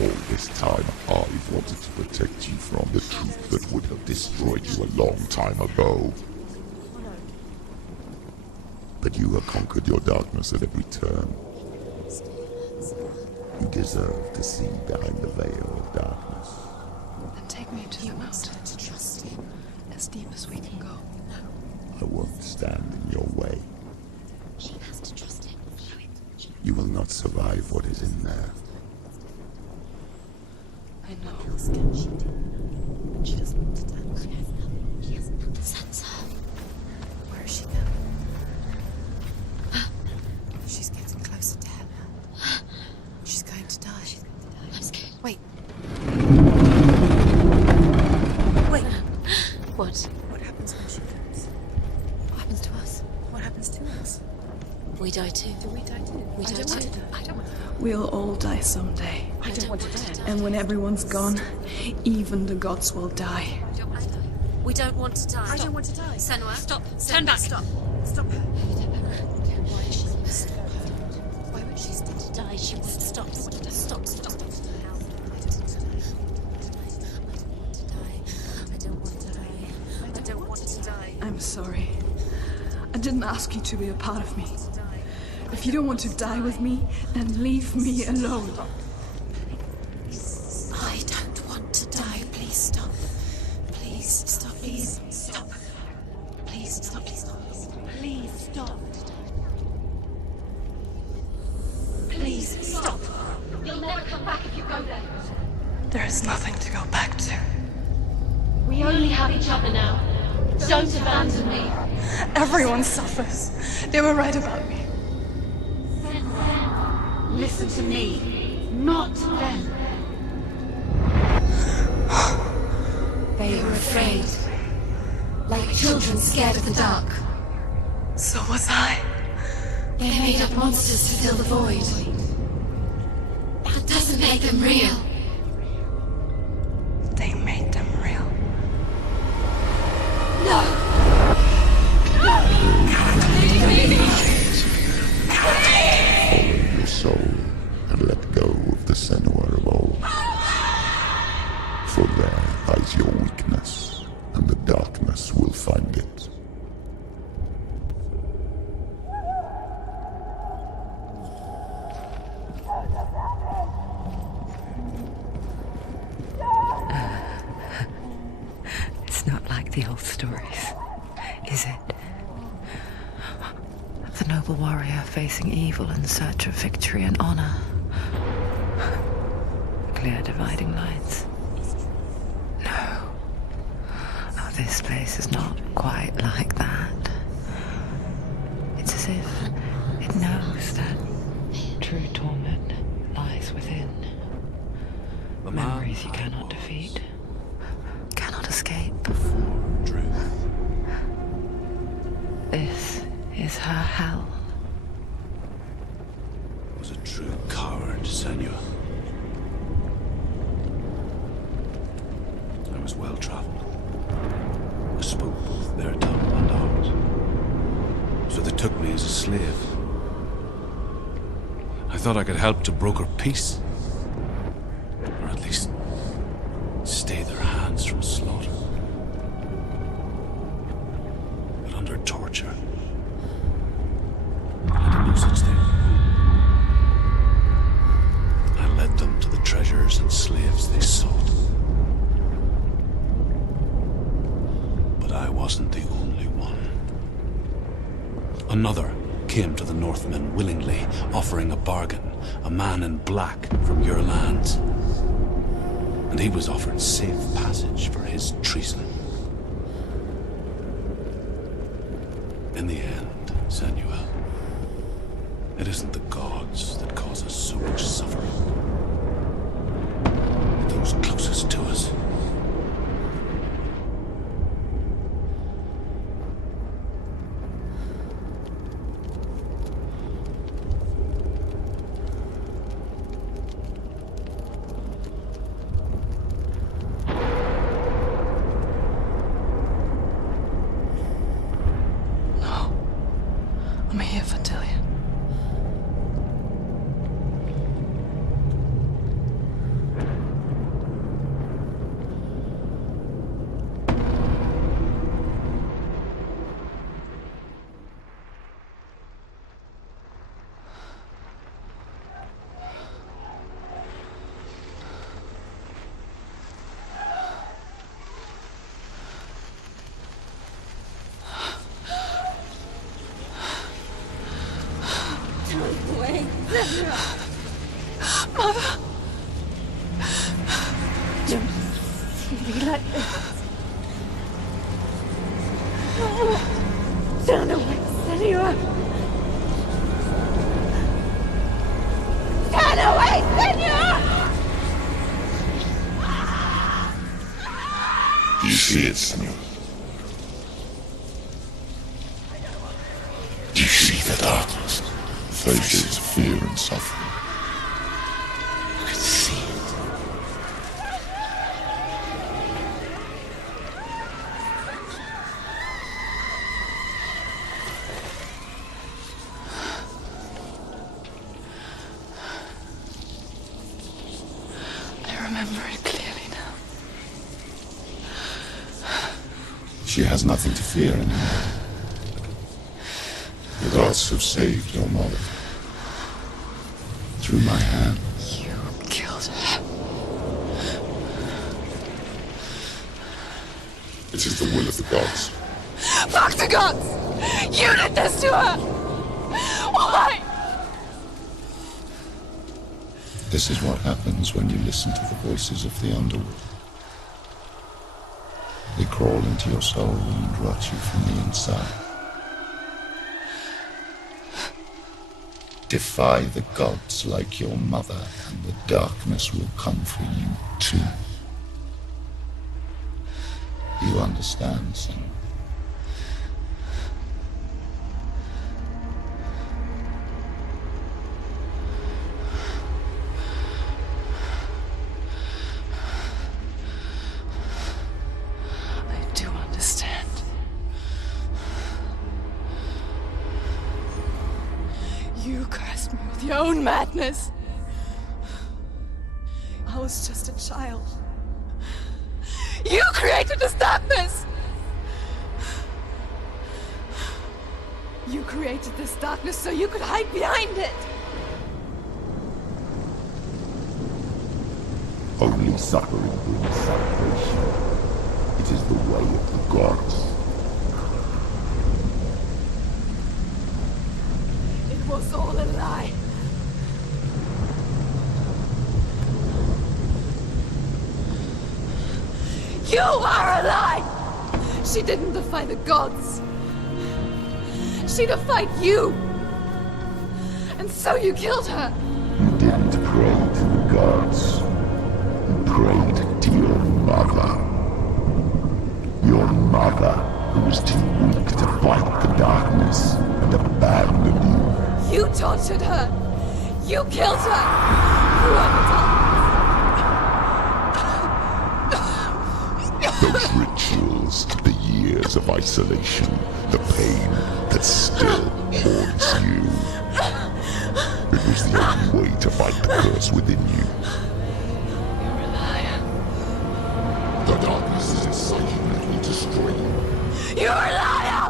All this time, I've wanted to protect you from the truth that would have destroyed you a long time ago. But you have conquered your darkness at every turn. You deserve to see behind the veil of darkness. Then take me to the mountain to trust him, as deep as we can go. I won't stand in your way. She has to trust him. You will not survive what is in there. I know. She doesn't want to die. She has no sense. Where is she now? She's getting closer to Hela. She's going to die. I'm scared. Wait. What? What happens when she dies? What happens to us? What happens to us? We die too. Do we die too? We die too. I don't want to. We'll all die someday. I don't want to die. And when everyone's gone, even the gods will die. We don't want to die. I don't want to die. Senua, Stop. Turn back. Stop. Stop her. Why is she stop? Why would she stop to die? She won't stop. Stop. I don't want to die. I'm sorry. I didn't ask you to be a part of me. If you don't want to die with me, then leave me alone. I don't want to die. Please stop. Please stop. Please stop. Please stop. Please stop. Please stop. Please stop. You'll never come back if you go there. There is nothing to go back to. We only have each other now. Don't abandon me. Everyone suffers. They were right about me. Listen to me, not them. They were afraid. Like children scared of the dark. So was I. They made up monsters to fill the void. That doesn't make them real. They made them real. No! Follow your soul and let go of the Senua of old. For there lies your weakness, and the darkness will find it. It's not like the old stories, is it? The noble warrior facing evil in search of victory and honor. Clear dividing lines. No. this place is not quite like that. It's as if it knows that true torment lies within. Memories you cannot defeat, cannot escape. Truth. This is her hell. Was a true coward, Senua. I was well traveled. I spoke both their tongue and ours. So they took me as a slave. I thought I could help to broker peace. Or at least stay their hands from slaughter. But under torture, I did no such thing. I led them to the treasures and slaves they sought. But I wasn't the only one. Another came to the Northmen willingly, offering a bargain, a man in black from your lands. And he was offered safe passage for his treason. In the end, Senua, it isn't the gods that cause us so much suffering, but those closest to us. I'm here for Dillion. Wait, Mother! don't see me like this. Turn away, Senua! Turn away, Senua! Do you see it, Senua? Do you see the darkness? Faces of fear and suffering. You can see it. I remember it clearly now. She has nothing to fear anymore. The gods have saved your mother. Through my hand. You killed her. It is the will of the gods. Fuck the gods! You did this to her! Why? This is what happens when you listen to the voices of the underworld. They crawl into your soul and rot you from the inside. Defy the gods like your mother, and the darkness will come for you too. You understand, son? I do understand. You cursed me with your own madness. I was just a child. You created this darkness! You created this darkness so you could hide behind it! Only suffering brings salvation. It is the way of the gods. It was all a lie. You are a lie! She didn't defy the gods. She defied you. And so you killed her. You didn't pray to the gods. You prayed to your mother. Your mother, who was too weak to fight the darkness and abandoned you. You tortured her. You killed her. You are the darkness. Those rituals, the years of isolation, the pain that still haunts you. It was the only way to fight the curse within you. You're a liar. The darkness is inside you and it will destroy you. You're a liar!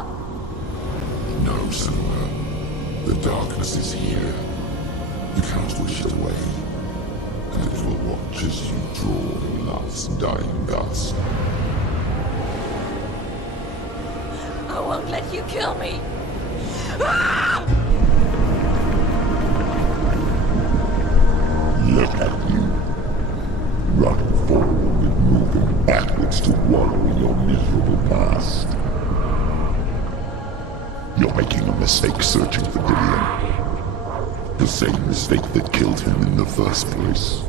No, Senua. The darkness is here. You can't wish it away. And it will watch as you draw the last dying gasp. I won't let you kill me. Ah! Look at you. Running forward and moving backwards to wallow in your miserable past. You're making a mistake searching for Dillion. The same mistake that killed him in the first place.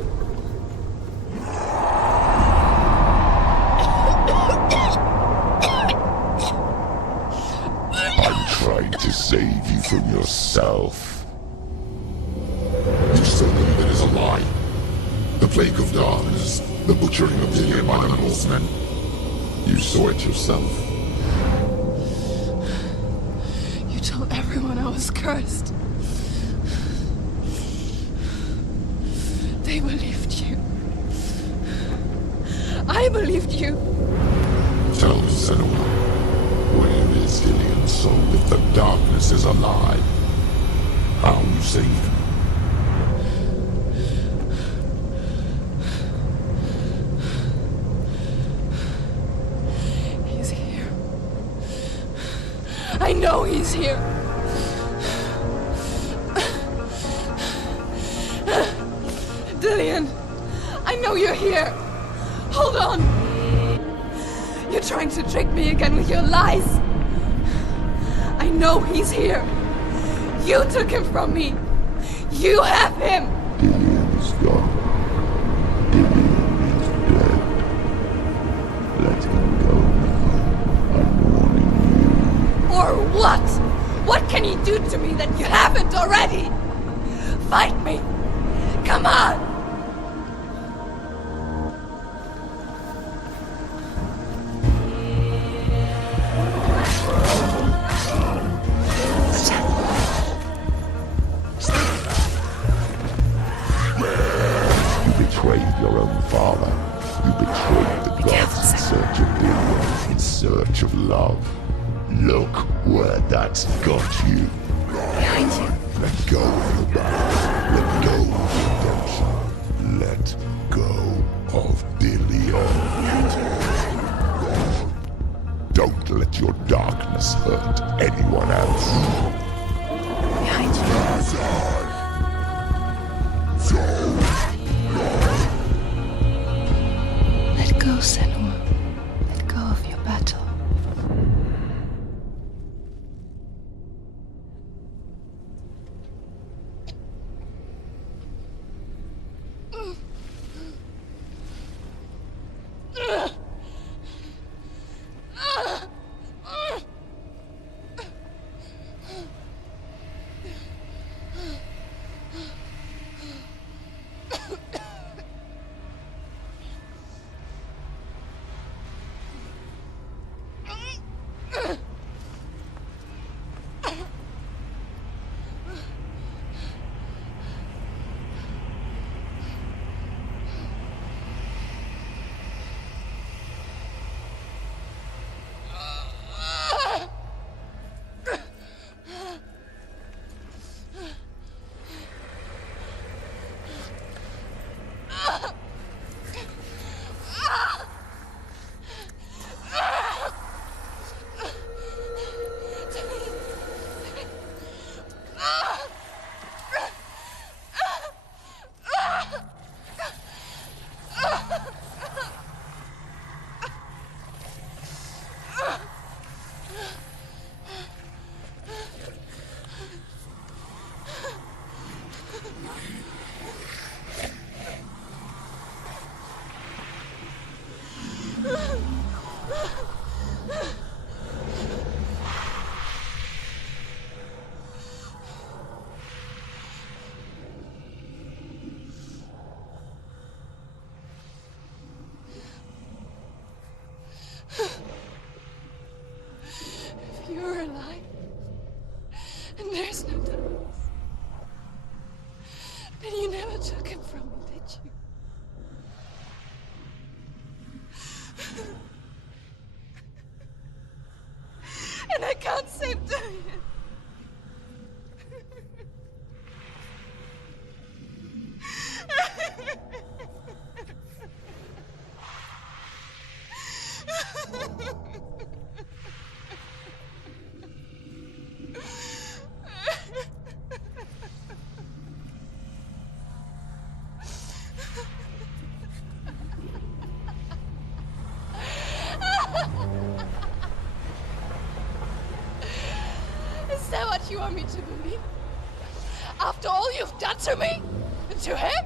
I'm trying to save you from yourself. You still believe it is a lie. The plague of darkness, the butchering of Dillion by the Norsemen. You saw it yourself. You told everyone I was cursed. They believed you. I believed you. Tell me, Senua, where is Dillion so if the darkness is a lie? How you save him? He's here. I know he's here. Dillion, I know you're here. Hold on. You're trying to trick me again with your lies. I know he's here. You took him from me. You have him. Dillion is gone. Dillion is dead. Let him go now. I'm warning you. Or what? What can you do to me that you haven't already? Fight me. Come on. Your own father. You betrayed the gods in search of Dillion, in search of love. Look where that's got you. Behind you. Let go of the battle. Let go of redemption. Let go of Dillion. Don't let your darkness hurt anyone else. Behind you. Let go, Senua. Let go of your battle. You're alive. And there's no darkness. And you never took him from me, did you? And I can't save Dillion. Is that what you want me to believe? After all you've done to me? And to him?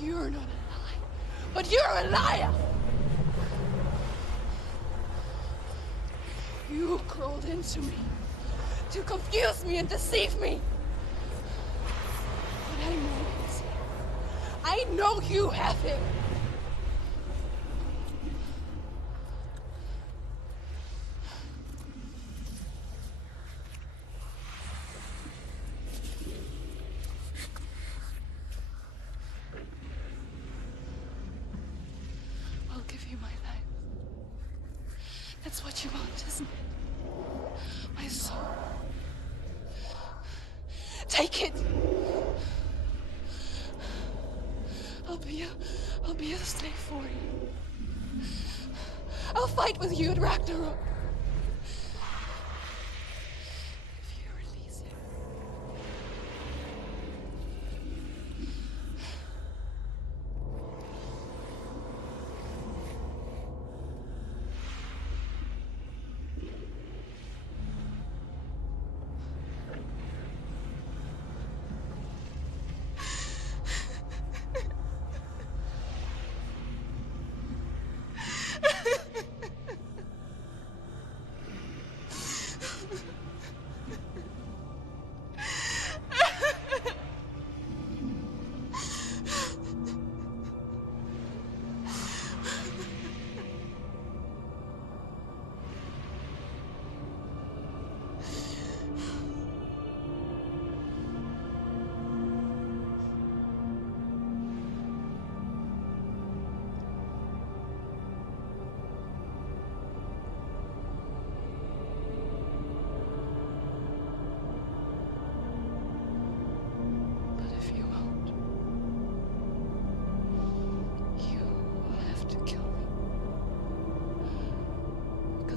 You're not a liar, but you're a liar! You crawled into me to confuse me and deceive me. But I know he's here. I know you have him. I'll give you my life. That's what you want, isn't it? My soul. Take it. I'll be a slave for you. I'll fight with you at Ragnarok. If you release him.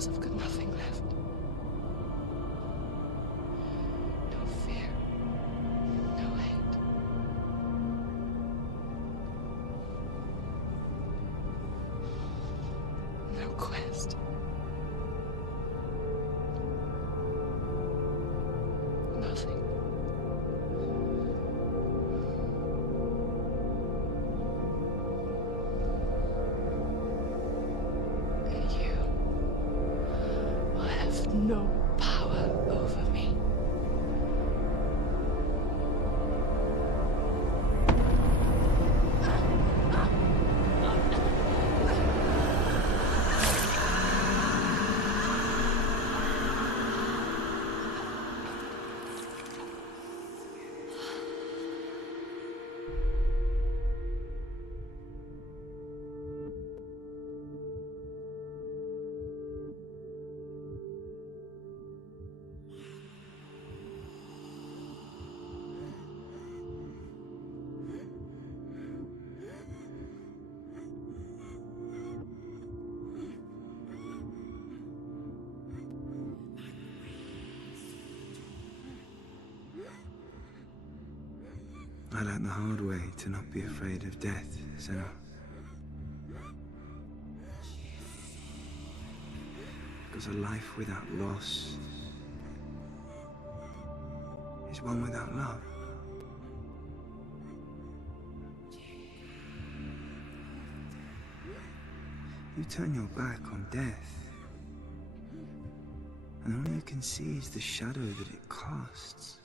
I've got nothing left. No fear. No hate. No quest. Nothing. And you will have no power over me. I learned the hard way to not be afraid of death, Senua. Because a life without loss is one without love. You turn your back on death, and all you can see is the shadow that it casts.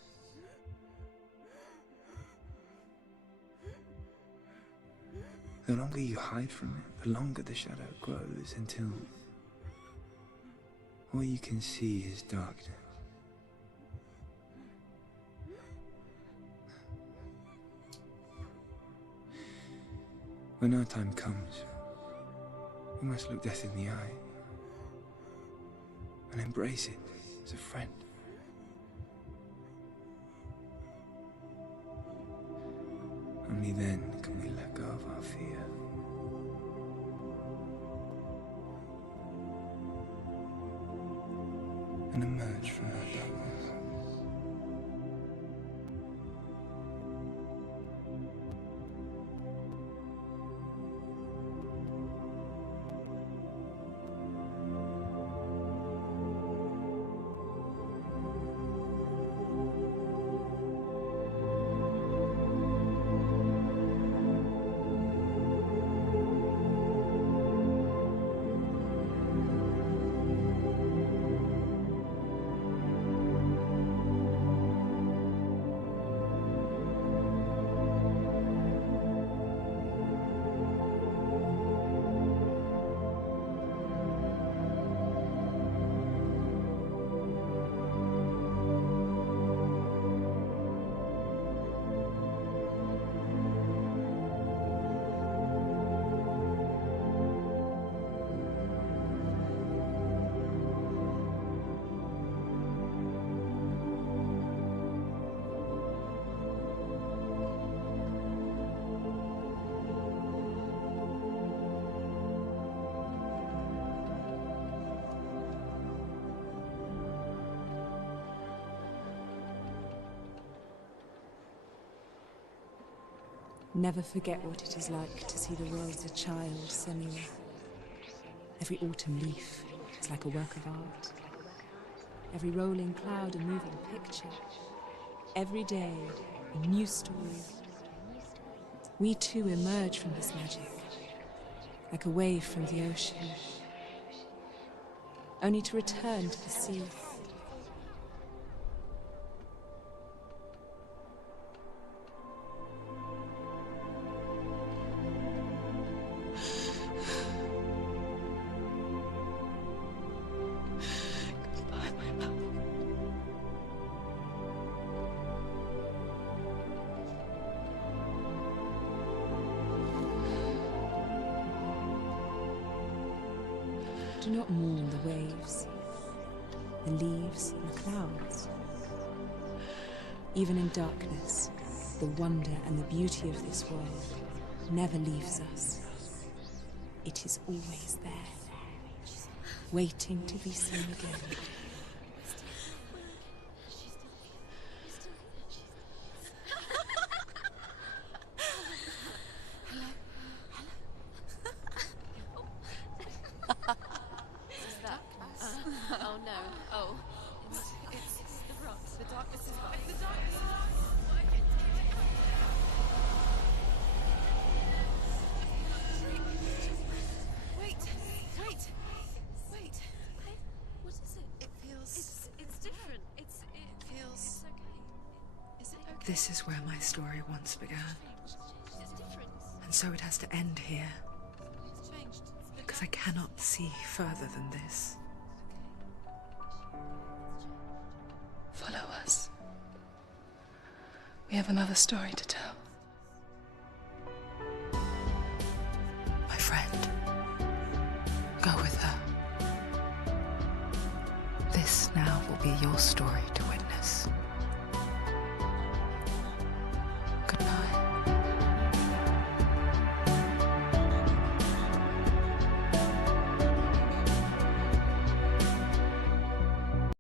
The longer you hide from it, the longer the shadow grows until all you can see is darkness. When our time comes, we must look death in the eye and embrace it as a friend. Only then can we let go of our fear. And emerge from that darkness. Never forget what it is like to see the world as a child, Senua. Every autumn leaf is like a work of art. Every rolling cloud a moving picture. Every day a new story. We too emerge from this magic, like a wave from the ocean, only to return to the sea. Do not mourn the waves, the leaves, and the clouds. Even in darkness, the wonder and the beauty of this world never leaves us. It is always there, waiting to be seen again. This is where my story once began. And so it has to end here. Because I cannot see further than this. Follow us. We have another story to tell. My friend, go with her. This now will be your story to